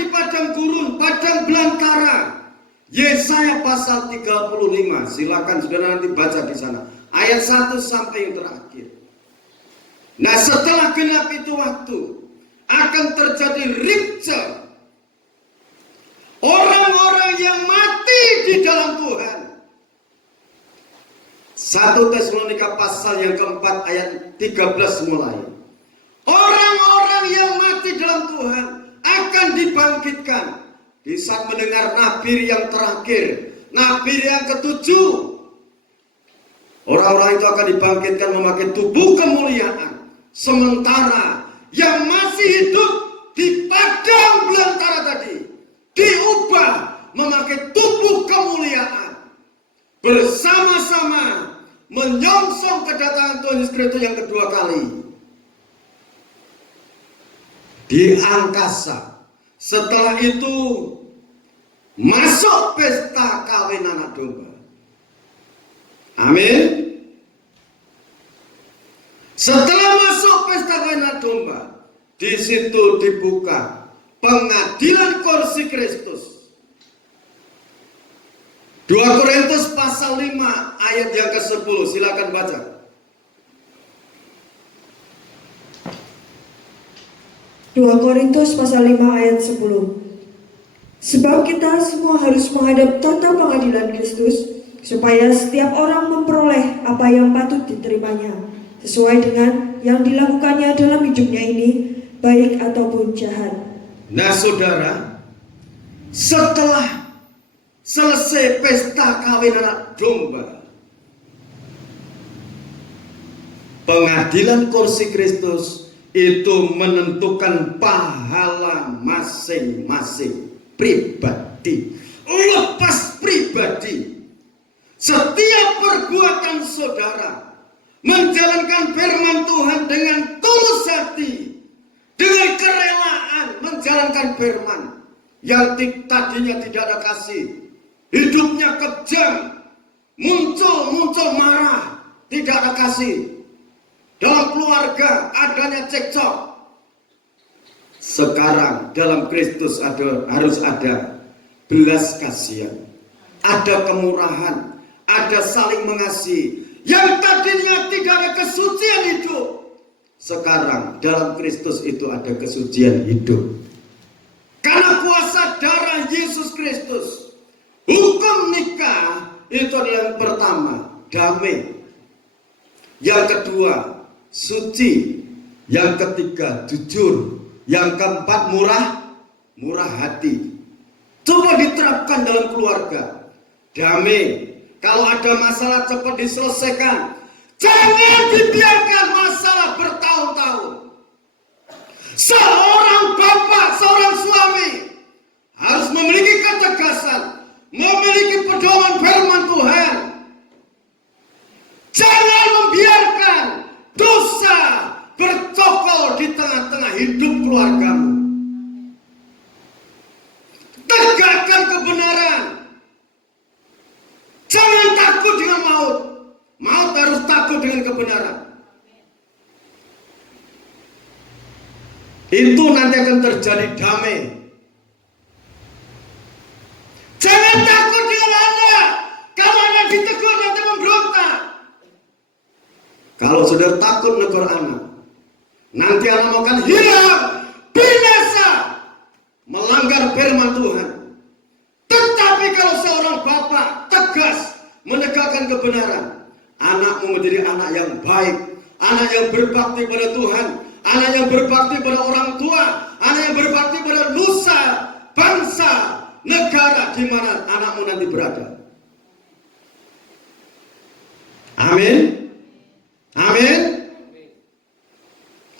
di padang gurun, padang belantara. Yesaya pasal 35. Silakan saudara nanti baca di sana. Ayat 1 sampai yang terakhir. Nah, setelah genap itu waktu, akan terjadi ripce. Orang-orang yang mati di dalam Tuhan. 1 Tesalonika pasal yang keempat ayat 13 mulai. Orang-orang yang mati dalam Tuhan akan dibangkitkan di saat mendengar nabir yang terakhir, nabir yang ketujuh. Orang-orang itu akan dibangkitkan memakai tubuh kemuliaan, sementara yang masih hidup di padang belantara tadi diubah memakai tubuh kemuliaan, bersama-sama menyongsong kedatangan Tuhan Yesus Kristus yang kedua kali di angkasa. Setelah itu masuk pesta kawin anak domba. Amin. Setelah masuk pesta kawin anak domba, di situ dibuka pengadilan kursi Kristus. 2 Korintus pasal 5 ayat yang ke-10, silakan baca. Korintus pasal 5 ayat 10. Sebab kita semua harus menghadap tahta pengadilan Kristus, supaya setiap orang memperoleh apa yang patut diterimanya, sesuai dengan yang dilakukannya dalam hidupnya ini, baik ataupun jahat. Nah saudara, setelah selesai pesta kawin anak domba, pengadilan kursi Kristus itu menentukan pahala masing-masing pribadi. Lepas pribadi, setiap perbuatan saudara menjalankan firman Tuhan dengan tulus hati, dengan kerelaan menjalankan firman yang tadinya tidak ada kasih, hidupnya kejam, muncul marah, tidak ada kasih. Dalam keluarga adanya cekcok. Sekarang dalam Kristus harus ada belas kasihan, ada kemurahan, ada saling mengasihi. Yang tadinya tidak ada kesucian hidup, sekarang dalam Kristus itu ada kesucian hidup. Karena kuasa darah Yesus Kristus. Hukum nikah itu adalah yang pertama, damai. Yang kedua, suci. Yang ketiga, jujur. Yang keempat, murah hati. Coba diterapkan dalam keluarga. Damai. Kalau ada masalah cepat diselesaikan. Jangan dibiarkan masalah bertahun-tahun. Seorang bapak, seorang suami harus memiliki ketegasan, memiliki pedoman firman Tuhan. Jangan membiarkan dosa bercokol di tengah-tengah hidup keluargamu. Tegakkan kebenaran. Jangan takut dengan maut. Maut harus takut dengan kebenaran. Itu nanti akan terjadi damai. Jangan takut dengan anak. Kalau anak ditegur nanti memberontak. Kalau sudah takut negur anak, nanti anak akan hilang, binasa, melanggar firman Tuhan. Tetapi kalau seorang bapak tegas menegakkan kebenaran, anakmu menjadi anak yang baik, anak yang berbakti pada Tuhan, anak yang berbakti pada orang tua, anak yang berbakti pada nusa, bangsa, negara di mana anakmu nanti berada. Amin. Amin.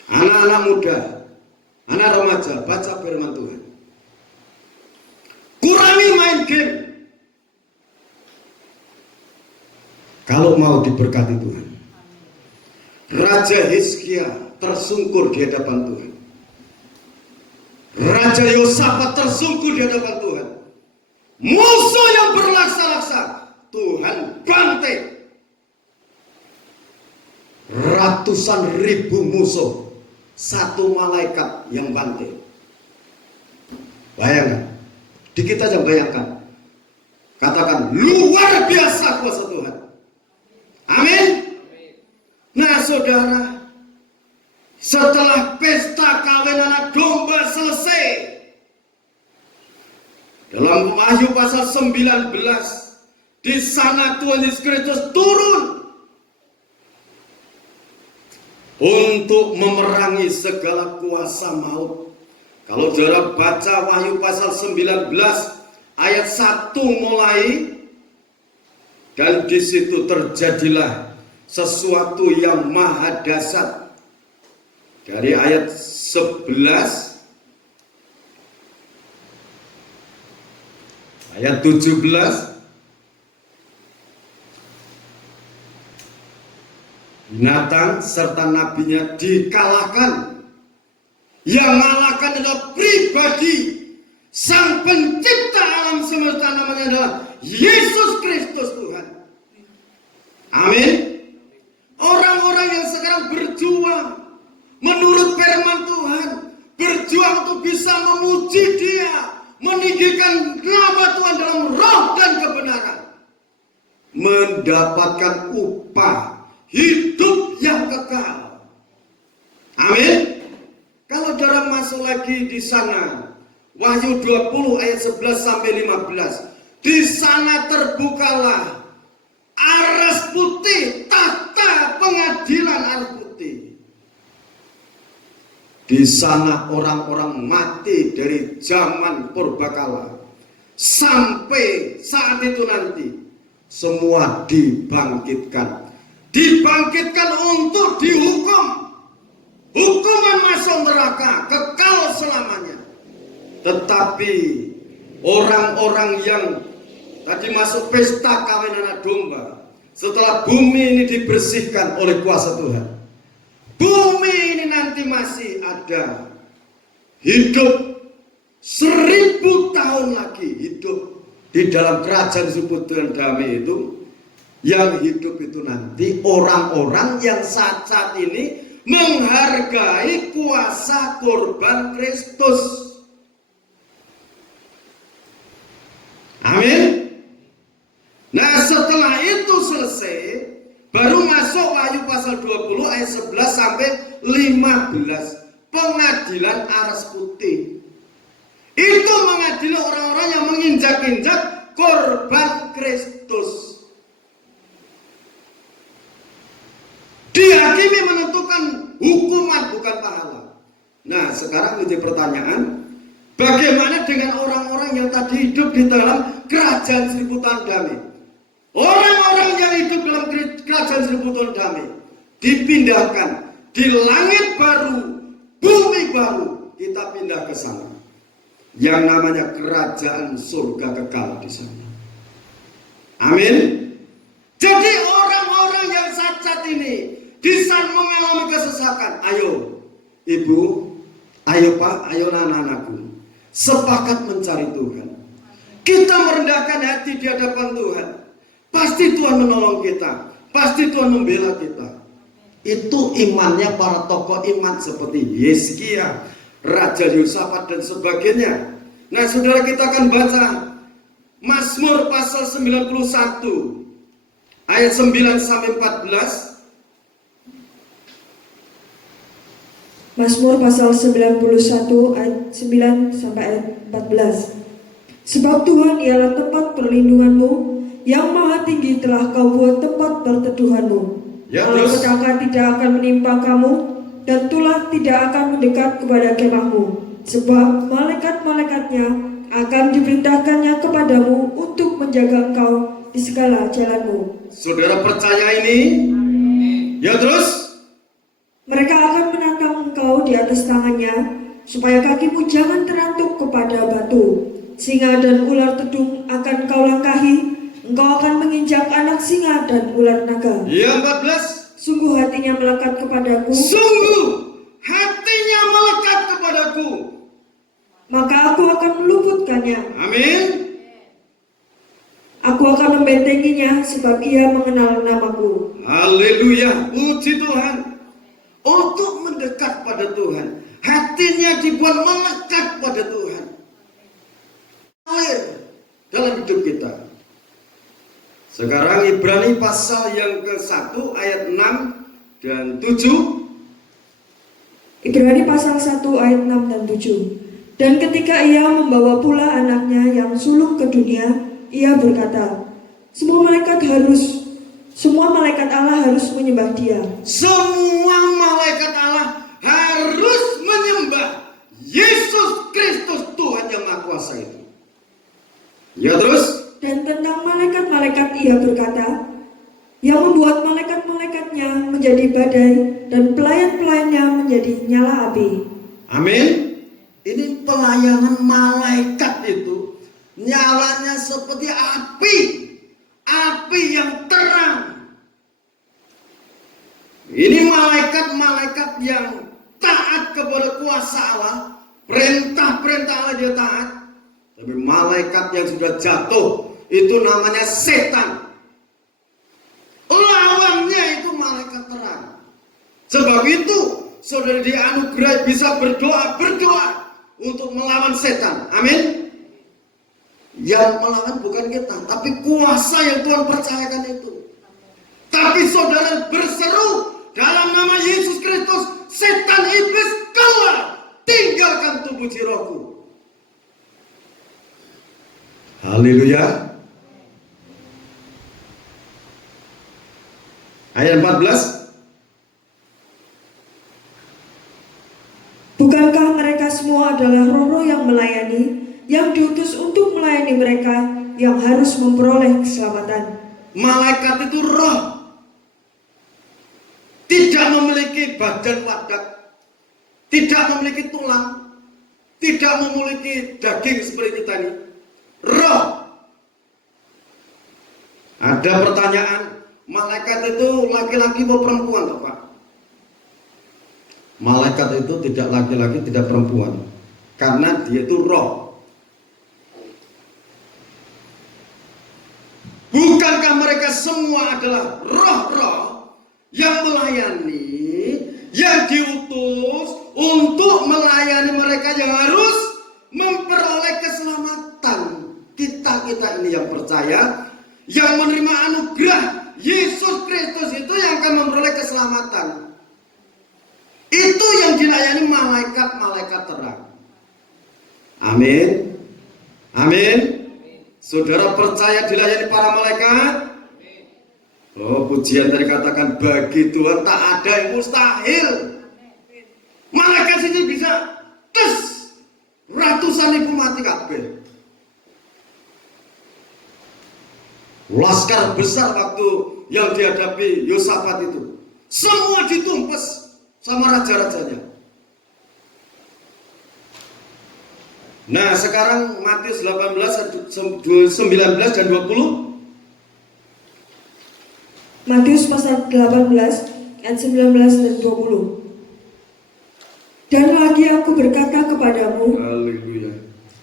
Anak-anak muda, anak remaja, baca firman Tuhan. Kurangi main game. Kalau mau diberkati Tuhan. Raja Hizkia tersungkur di hadapan Tuhan. Raja Yosafat tersungkur di hadapan Tuhan. Musuh yang berlaksa-laksa, Tuhan bantai. Ratusan ribu musuh, satu malaikat yang bantai. Bayangkan, di kita aja bayangkan. Katakan luar biasa kuasa Tuhan. Amin. Nah saudara, setelah pesta kawin anak domba selesai, dalam Wahyu pasal 19, di sana Tuhan Yesus Kristus turun untuk memerangi segala kuasa maut. Kalau saudara baca Wahyu pasal 19 ayat 1 mulai, dan di situ terjadilah sesuatu yang maha dahsyat. Dari ayat 11, ayat 17, binatang serta nabinya dikalahkan. Yang mengalahkan adalah pribadi Sang Pencipta alam semesta, namanya adalah Yesus Kristus Tuhan. Amin. Orang-orang yang sekarang berjuang menurut firman Tuhan, berjuang untuk bisa memuji Dia, meninggikan nama Tuhan dalam roh dan kebenaran, mendapatkan upah hidup yang kekal. Amin. Kalau saudara masuk lagi di sana, Wahyu 20 ayat 11 sampai 15. Di sana terbukalah aras putih, tahta pengadilan aras putih. Di sana orang-orang mati dari zaman purbakala sampai saat itu nanti semua dibangkitkan. Dibangkitkan untuk dihukum. Hukuman masuk neraka kekal selamanya. Tetapi orang-orang yang tadi masuk pesta kawin anak domba, setelah bumi ini dibersihkan oleh kuasa Tuhan, bumi ini nanti masih ada hidup 1000 tahun lagi, hidup di dalam kerajaan sekutu dan damai itu. Yang hidup itu nanti orang-orang yang saat ini menghargai kuasa korban Kristus. Amin. Nah setelah itu selesai, baru masuk Wahyu pasal 20 ayat 11 sampai 15. Pengadilan aras putih. Itu mengadili orang-orang yang menginjak-injak korban Kristus. Dihakimi menentukan hukuman, bukan pahala. Nah sekarang menjadi pertanyaan, bagaimana dengan orang-orang yang tadi hidup di dalam kerajaan 1000 tahun damai? Orang-orang yang hidup dalam kerajaan 1000 tahun damai dipindahkan di langit baru, bumi baru, kita pindah ke sana. Yang namanya kerajaan surga kekal di sana. Amin. Jadi orang-orang yang saat ini di sana mengalami kesesakan, ayo ibu, ayo pak, ayo anak-anakku, sepakat mencari Tuhan. Kita merendahkan hati di hadapan Tuhan. Pasti Tuhan menolong kita. Pasti Tuhan membela kita. Itu imannya para tokoh iman seperti Hizkia, Raja Yosafat dan sebagainya. Nah saudara, kita akan baca Mazmur pasal 91 ayat 9 sampai 14. Mazmur pasal 91 ayat 9 sampai ayat 14. Sebab Tuhan ialah tempat perlindunganmu, yang maha tinggi telah kau buat tempat berteduhanmu. Ya, malapetaka tidak akan menimpa kamu, dan tulah tidak akan mendekat kepada kemahmu. Sebab malaikat-malaikatnya akan diperintahkannya kepadamu untuk menjaga engkau di segala jalanmu. Saudara percaya ini? Ya terus? Mereka akan menatang engkau di atas tangannya, supaya kakimu jangan terantuk kepada batu. Singa dan ular tedung akan kau langkahi, engkau akan menginjak anak singa dan ular naga. Ya 14. Sungguh hatinya melekat kepadaku. Sungguh hatinya melekat kepadaku. Maka aku akan meluputkannya. Amin. Aku akan membentenginya, sebab ia mengenal namaku. Haleluya, puji Tuhan. Untuk mendekat pada Tuhan, hatinya dibuat melekat pada Tuhan. dalam hidup kita. Sekarang Ibrani pasal yang ke-1 ayat 6 dan 7. Ibrani pasal 1 ayat 6 dan 7. Dan ketika ia membawa pula anaknya yang sulung ke dunia, ia berkata, semua malaikat Allah harus menyembah dia. Semua malaikat Allah harus menyembah Yesus Kristus, Tuhan yang Maha Kuasa itu. Ya terus? Dan tentang malaikat-malaikat ia berkata, yang membuat malaikat-malaikatnya menjadi badai dan pelayan-pelayannya menjadi nyala api. Amin. Ini pelayanan malaikat itu nyalanya seperti api. Api yang terang. Ini malaikat-malaikat yang taat kepada kuasa Allah. Perintah-perintah Allah dia taat. Tapi malaikat yang sudah jatuh, itu namanya setan. Lawannya itu malaikat terang. Sebab itu saudara dianugerai bisa berdoa untuk melawan setan. Amin. Yang melawan bukan kita, tapi kuasa yang Tuhan percayakan itu. Tapi saudara berseru dalam nama Yesus Kristus, setan iblis keluar, tinggalkan tubuh jiroku. Haleluya. Ayat 14. Bukankah mereka semua adalah roh-roh yang melayani, yang diutus untuk melayani mereka yang harus memperoleh keselamatan? Malaikat itu roh, tidak memiliki badan wadak, tidak memiliki tulang, tidak memiliki daging seperti kita ini. Roh. Ada pertanyaan, malaikat itu laki-laki atau perempuan, Pak? Malaikat itu tidak laki-laki, tidak perempuan, karena dia itu roh. Bukankah mereka semua adalah roh-roh yang melayani, yang diutus untuk melayani mereka yang harus memperoleh keselamatan? Kita ini yang percaya, yang menerima anugerah Yesus Kristus itu yang akan memperoleh keselamatan. Itu yang dilayani malaikat-malaikat terang. Amin. Amin. Saudara percaya dilayani para malaikat? Oh, pujian tadi katakan bagi Tuhan tak ada yang mustahil. Malaikat sini bisa tes ratusan ribu mati kabeh. Laskar besar waktu yang dihadapi Yosafat itu, semua ditumpes sama raja-rajanya. Nah, sekarang Matius 18, 19 dan 20. Matius pasal 18 ayat 19 dan 20. Dan lagi aku berkata kepadamu, Haleluya.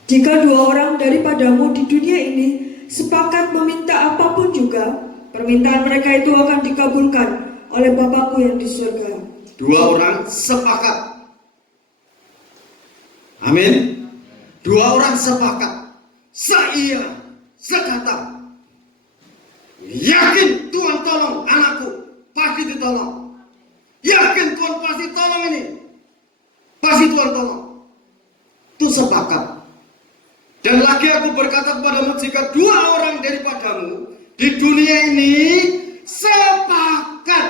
jika dua orang daripadamu di dunia ini sepakat meminta apapun juga, permintaan mereka itu akan dikabulkan oleh Bapakku yang di surga. Dua orang sepakat. Amin. Dua orang sepakat, seia, sekata, yakin Tuhan tolong anakku, pasti ditolong. Yakin Tuhan pasti tolong ini, pasti Tuhan tolong. Itu sepakat. Dan lagi aku berkata kepadamu, jika dua orang daripadamu di dunia ini sepakat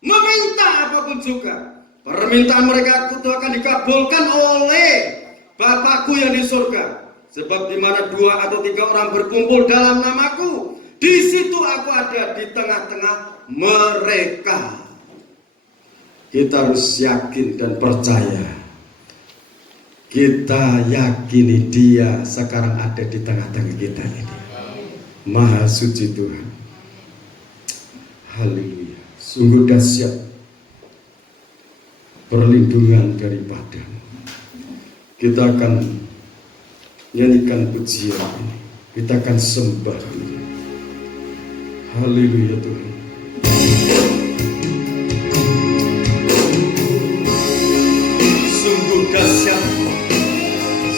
meminta apapun juga, permintaan mereka itu akan dikabulkan oleh Bapakku yang di surga. Sebab di mana dua atau tiga orang berkumpul dalam namaku, di situ aku ada di tengah-tengah mereka. Kita harus yakin dan percaya. Kita yakini dia sekarang ada di tengah-tengah kita ini. Maha suci Tuhan. Haleluya. Sungguh dahsyat perlindungan daripada-Mu. Kita akan nyanyikan pujian ini. Kita akan sembah ini. Haleluya Tuhan.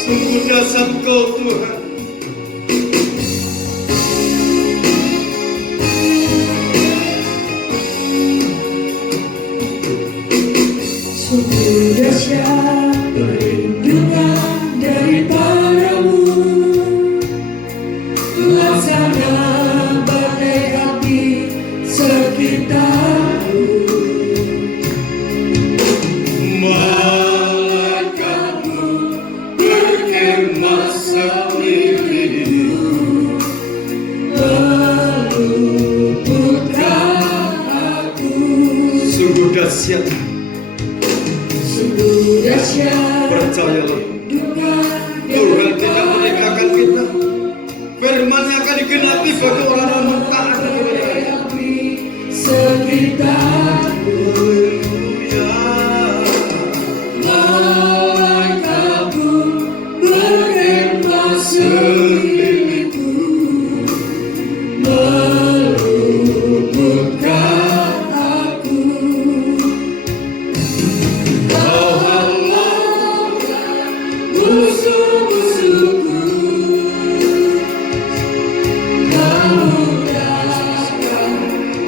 Sungguh dahsyat Kau Tuhan. dahsyat. Sungguh dahsyat Percayalah, Tuhan Tuhan tidak meninggalkan kita. Firman-Nya akan digenapi bagi orang-orang yang taat kepada sekitar. Haleluya. Malaikatmu berkhemah sekelilingku, meluputkan aku. Kau halaukan musuh-musuhku, kau mudahkan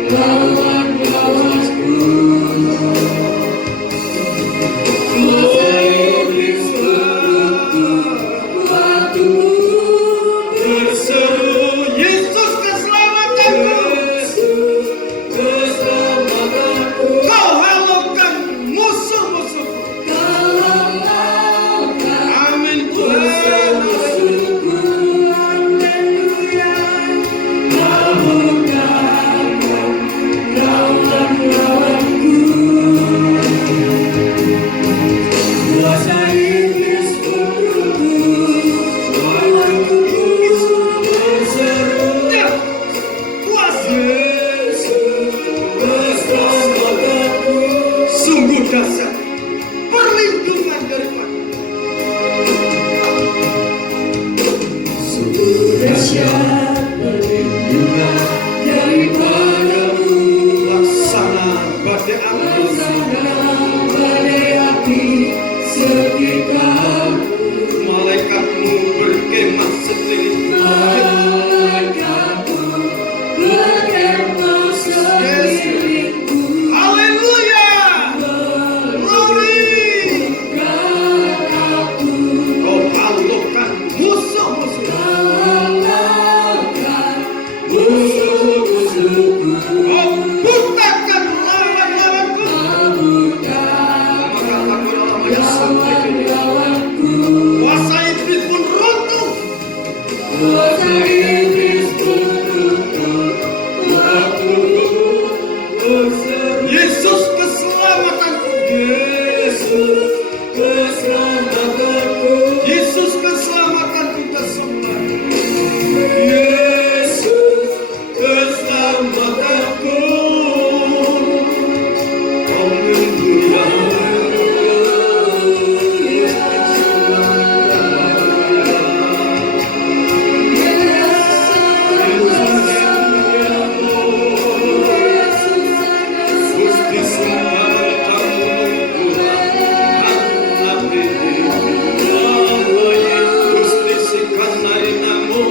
lawan-lawanku. Berseru, Yesus keselamatanku. Kau halaukan musuh-musuhku. Amin Tuhan. Ya, kuasa sungguh dahsyat perlindungan daripada laksana badai api. Malaikatmu berkemah sekelilingku. Haleluya. Glory. Kau halaukan musuh-musuhku. Kau butakan lawan-lawanku. Maka takut orang yang sempurna. Kuasa iblis pun runtuh. Yesus keselamatanku. Yesus keselamatanku tersembar. Yesus keselamatanku. Haleluya. Gusti sembahmu Gusti sikanai namo.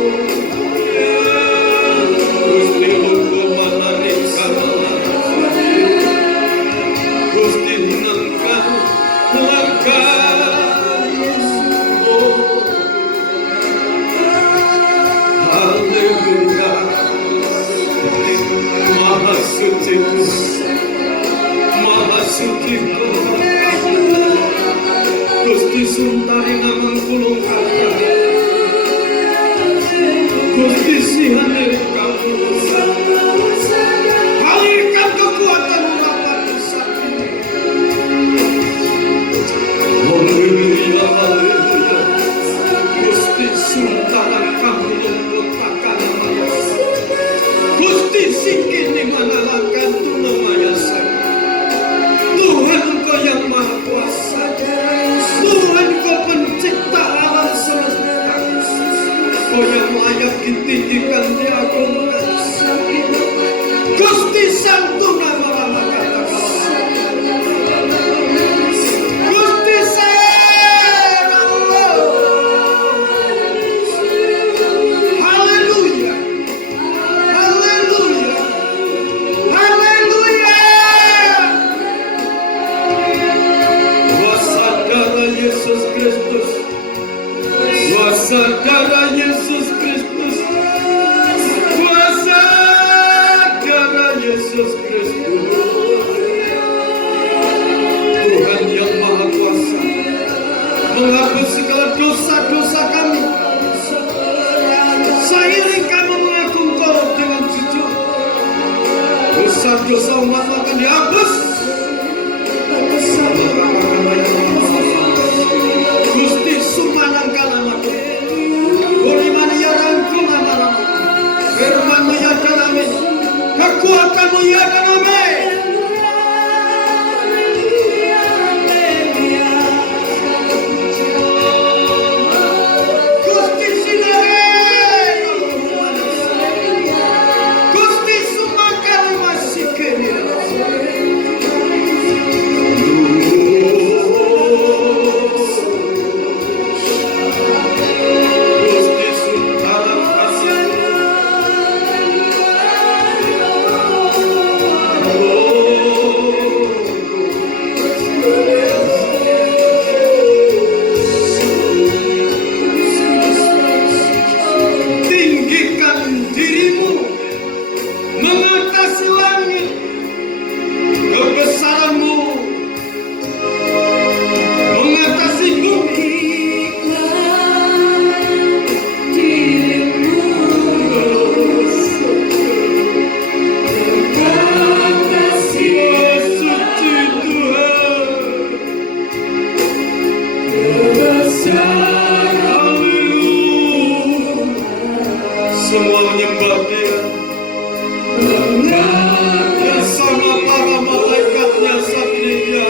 Gusti hukum Gusti nangkan Haleluya. Maha suci, Maha suci Gusti suntari namang kulung kata. Gusti sihane kamu. Alirkan kekuatan lawan sakti. Haleluya, haleluya. Gusti suntaran kamu luputakan maya. Gusti sikini mana lakan tunamaya saya. Tuhan Engkau yang maha kuasa. Tuhan Engkau pencipta alam semesta. Kau yang layak ditinggikan, diagungkan. Gusti Santo nama Allah kata. Gusti Sang Allah. Haleluya. Haleluya. Haleluya. Kuasa darah Yesus Kristus. Kuasa darah Yesus Kristus. Kuasa darah Yesus Kristus. Tuhan yang maha kuasa menghapus segala dosa-dosa kami. Seiring kami mengaku Engkau dengan jujur, dosa-dosa umat akan dihapus menyembah Dia bersama para malaikatnya saat ini Dia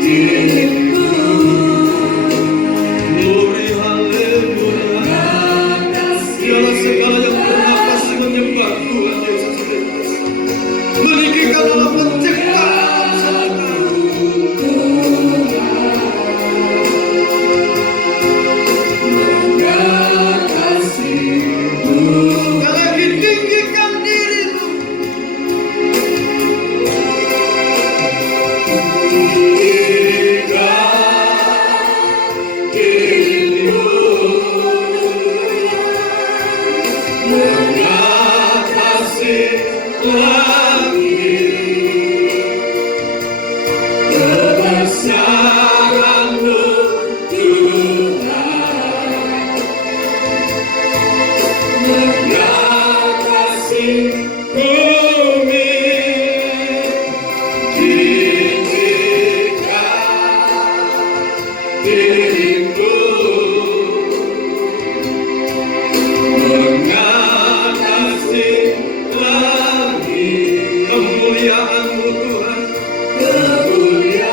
tinggikan dirimu, glory haleluya. Biarlah segala yang bernafas menyembah Tuhan Yesus Kristus, meninggikan Allah penciptaan sejahtera. Sekali lagi tinggikan dirimu, kemuliaan-Mu Tuhan, sekali lagi tinggikan dirimu, haleluya.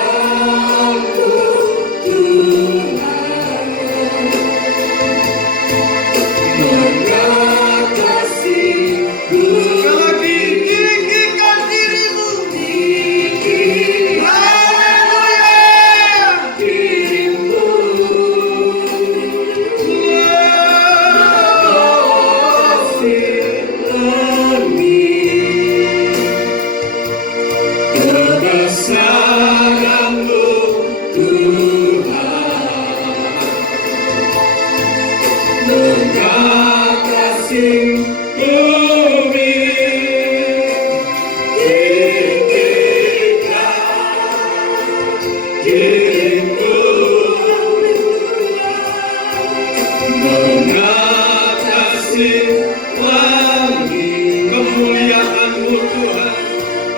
Kemuliaan-Mu Tuhan,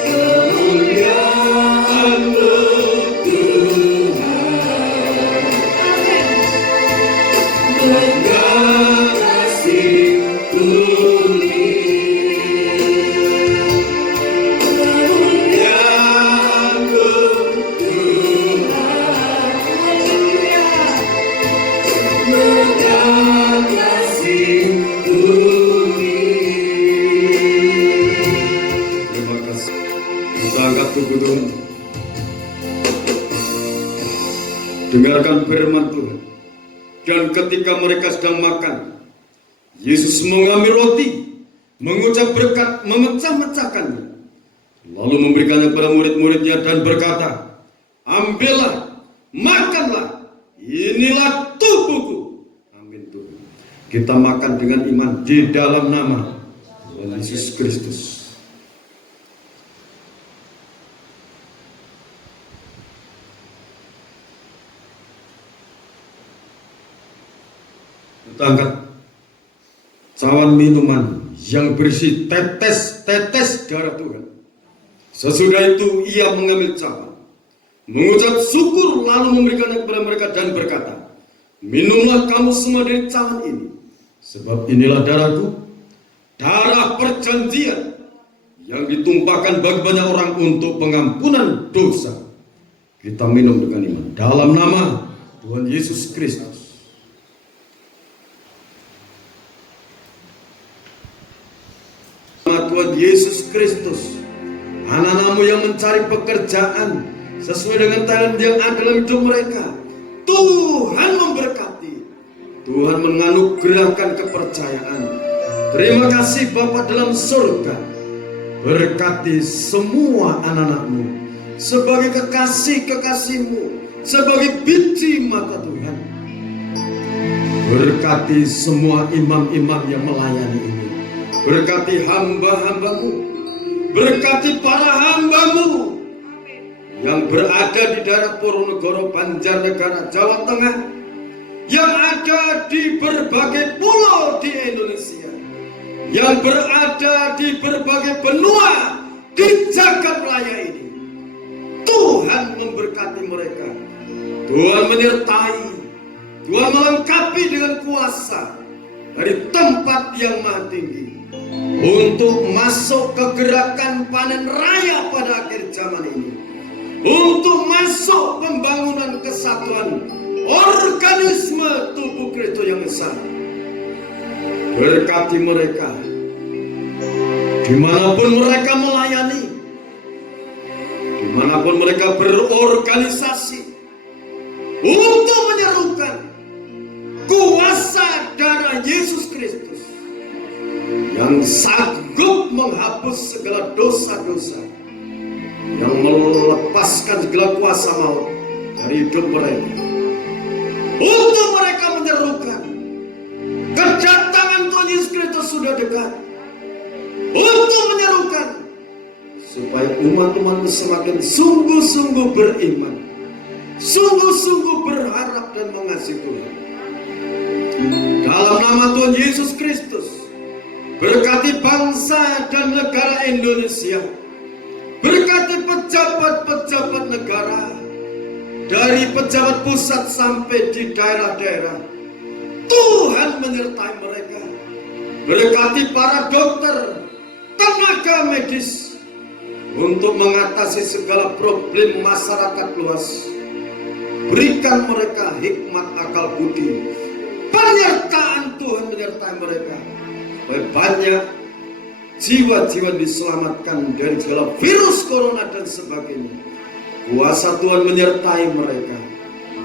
kemuliaan-Mu terima kasih. Kita angkat tubuh Tuhan, dengarkan firman Tuhan. Dan ketika mereka sedang makan, Yesus mengambil roti, mengucap berkat, memecah-mecahkannya, lalu memberikannya kepada murid-muridnya dan berkata, ambillah, makanlah, inilah tubuhku. Amin Tuhan. Kita makan dengan iman di dalam nama Tuhan Yesus Kristus. Kita angkat cawan minuman yang berisi tetes-tetes darah Tuhan. Sesudah itu ia mengambil cawan, mengucap syukur, lalu memberikannya kepada mereka dan berkata, minumlah kamu semua dari cawan ini, sebab inilah darahku, darah perjanjian yang ditumpahkan bagi banyak orang untuk pengampunan dosa. Kita minum dengan iman dalam nama Tuhan Yesus Kristus. Tuhan Yesus Kristus, anak-anakmu yang mencari pekerjaan sesuai dengan talent yang ada dalam hidup mereka, Tuhan memberkati, Tuhan menganugerahkan kepercayaan. Terima kasih Bapa dalam surga, berkati semua anak-anakmu sebagai kekasih-kekasihmu, sebagai biji mata Tuhan. Berkati semua imam-imam yang melayani ini, berkati hamba-hambamu, berkati para hambamu yang berada di daerah Ponorogo, Banjarnegara, Jawa Tengah, yang ada di berbagai pulau di Indonesia, yang berada di berbagai benua di jagat raya ini. Tuhan memberkati mereka, Tuhan menyertai, Tuhan melengkapi dengan kuasa dari tempat yang maha tinggi untuk masuk ke gerakan panen raya pada akhir zaman ini, untuk masuk pembangunan kesatuan organisme tubuh Kristus yang besar. Berkati mereka dimanapun mereka melayani, dimanapun mereka berorganisasi, untuk menyerukan kuasa darah Yesus Kristus yang sanggup menghapus segala dosa-dosa, yang melepaskan segala kuasa maut dari hidup mereka. Untuk mereka menyerukan kedatangan Tuhan Yesus Kristus sudah dekat, untuk menyerukan supaya umat-umat semakin sungguh-sungguh beriman, sungguh-sungguh berharap dan mengasihi Tuhan. Dalam nama Tuhan Yesus Kristus, berkati bangsa dan negara Indonesia, berkati pejabat-pejabat negara, dari pejabat pusat sampai di daerah-daerah. Tuhan menyertai mereka. Berkati para dokter, tenaga medis, untuk mengatasi segala problem masyarakat luas. Berikan mereka hikmat akal budi, penyertaan Tuhan menyertai mereka. Banyak jiwa-jiwa diselamatkan dari segala virus corona dan sebagainya. Kuasa Tuhan menyertai mereka.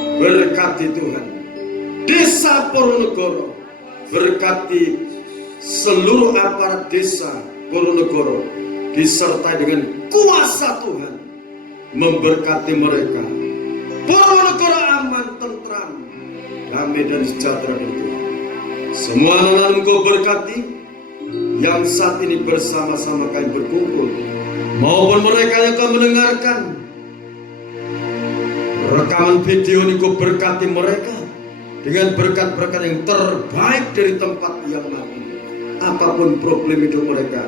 Berkati Tuhan desa Ponorogo, berkati seluruh aparat desa Ponorogo, disertai dengan kuasa Tuhan, memberkati mereka. Ponorogo aman, tentram, damai dan sejahtera dari Tuhan. Semua anak-anak Engkau berkati yang saat ini bersama-sama kami berkumpul, maupun mereka yang akan mendengarkan rekaman video ini. Engkau berkati mereka dengan berkat-berkat yang terbaik dari tempat yang mati. Apapun problem hidup mereka,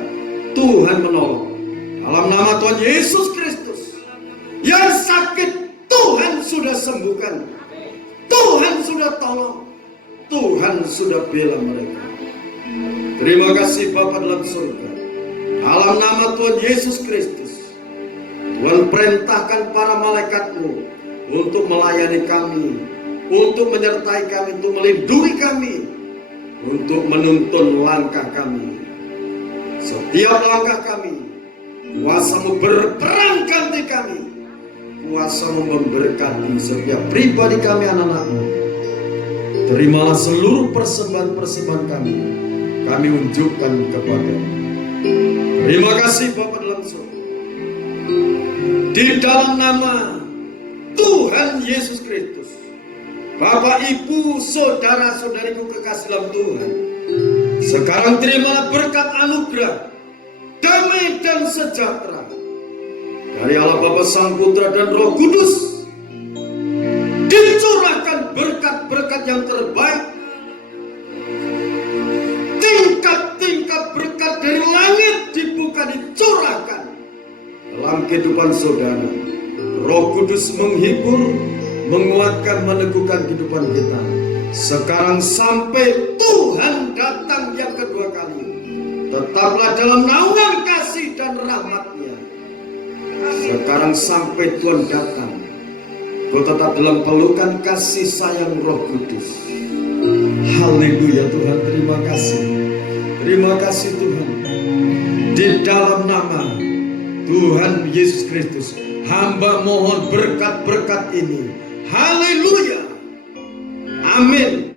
Tuhan menolong. Dalam nama Tuhan Yesus Kristus, yang sakit Tuhan sudah sembuhkan, Tuhan sudah tolong, Tuhan sudah bela mereka. Terima kasih Bapa dalam surga. Dalam nama Tuhan Yesus Kristus, Tuhan perintahkan para malaikat-Mu untuk melayani kami, untuk menyertai kami, untuk melindungi kami, untuk menuntun langkah kami. Setiap langkah kami, kuasa-Mu berperang ganti kami, kuasa-Mu memberkati setiap pribadi kami, anak-anak-Mu. Terimalah seluruh persembahan-persembahan kami unjukkan kepada-Mu. Terima kasih Bapa dalam surga. Di dalam nama Tuhan Yesus Kristus, Bapak, Ibu, saudara-saudariku kekasih dalam Tuhan, sekarang terimalah berkat anugerah, damai dan sejahtera dari Allah Bapa, Sang Putra dan Roh Kudus. Dicurahkan berkat-berkat yang terbaik, tingkat-tingkat berkat dari langit dibuka, dicurahkan dalam kehidupan saudara. Roh Kudus menghibur, menguatkan, meneguhkan kehidupan kita. Sekarang sampai Tuhan datang yang kedua kali, tetaplah dalam naungan kasih dan rahmat-Nya. Sekarang sampai Tuhan datang, Kau tetap dalam pelukan kasih sayang Roh Kudus. Haleluya Tuhan, terima kasih. Terima kasih Tuhan. Di dalam nama Tuhan Yesus Kristus, hamba mohon berkat-berkat ini. Haleluya. Amin.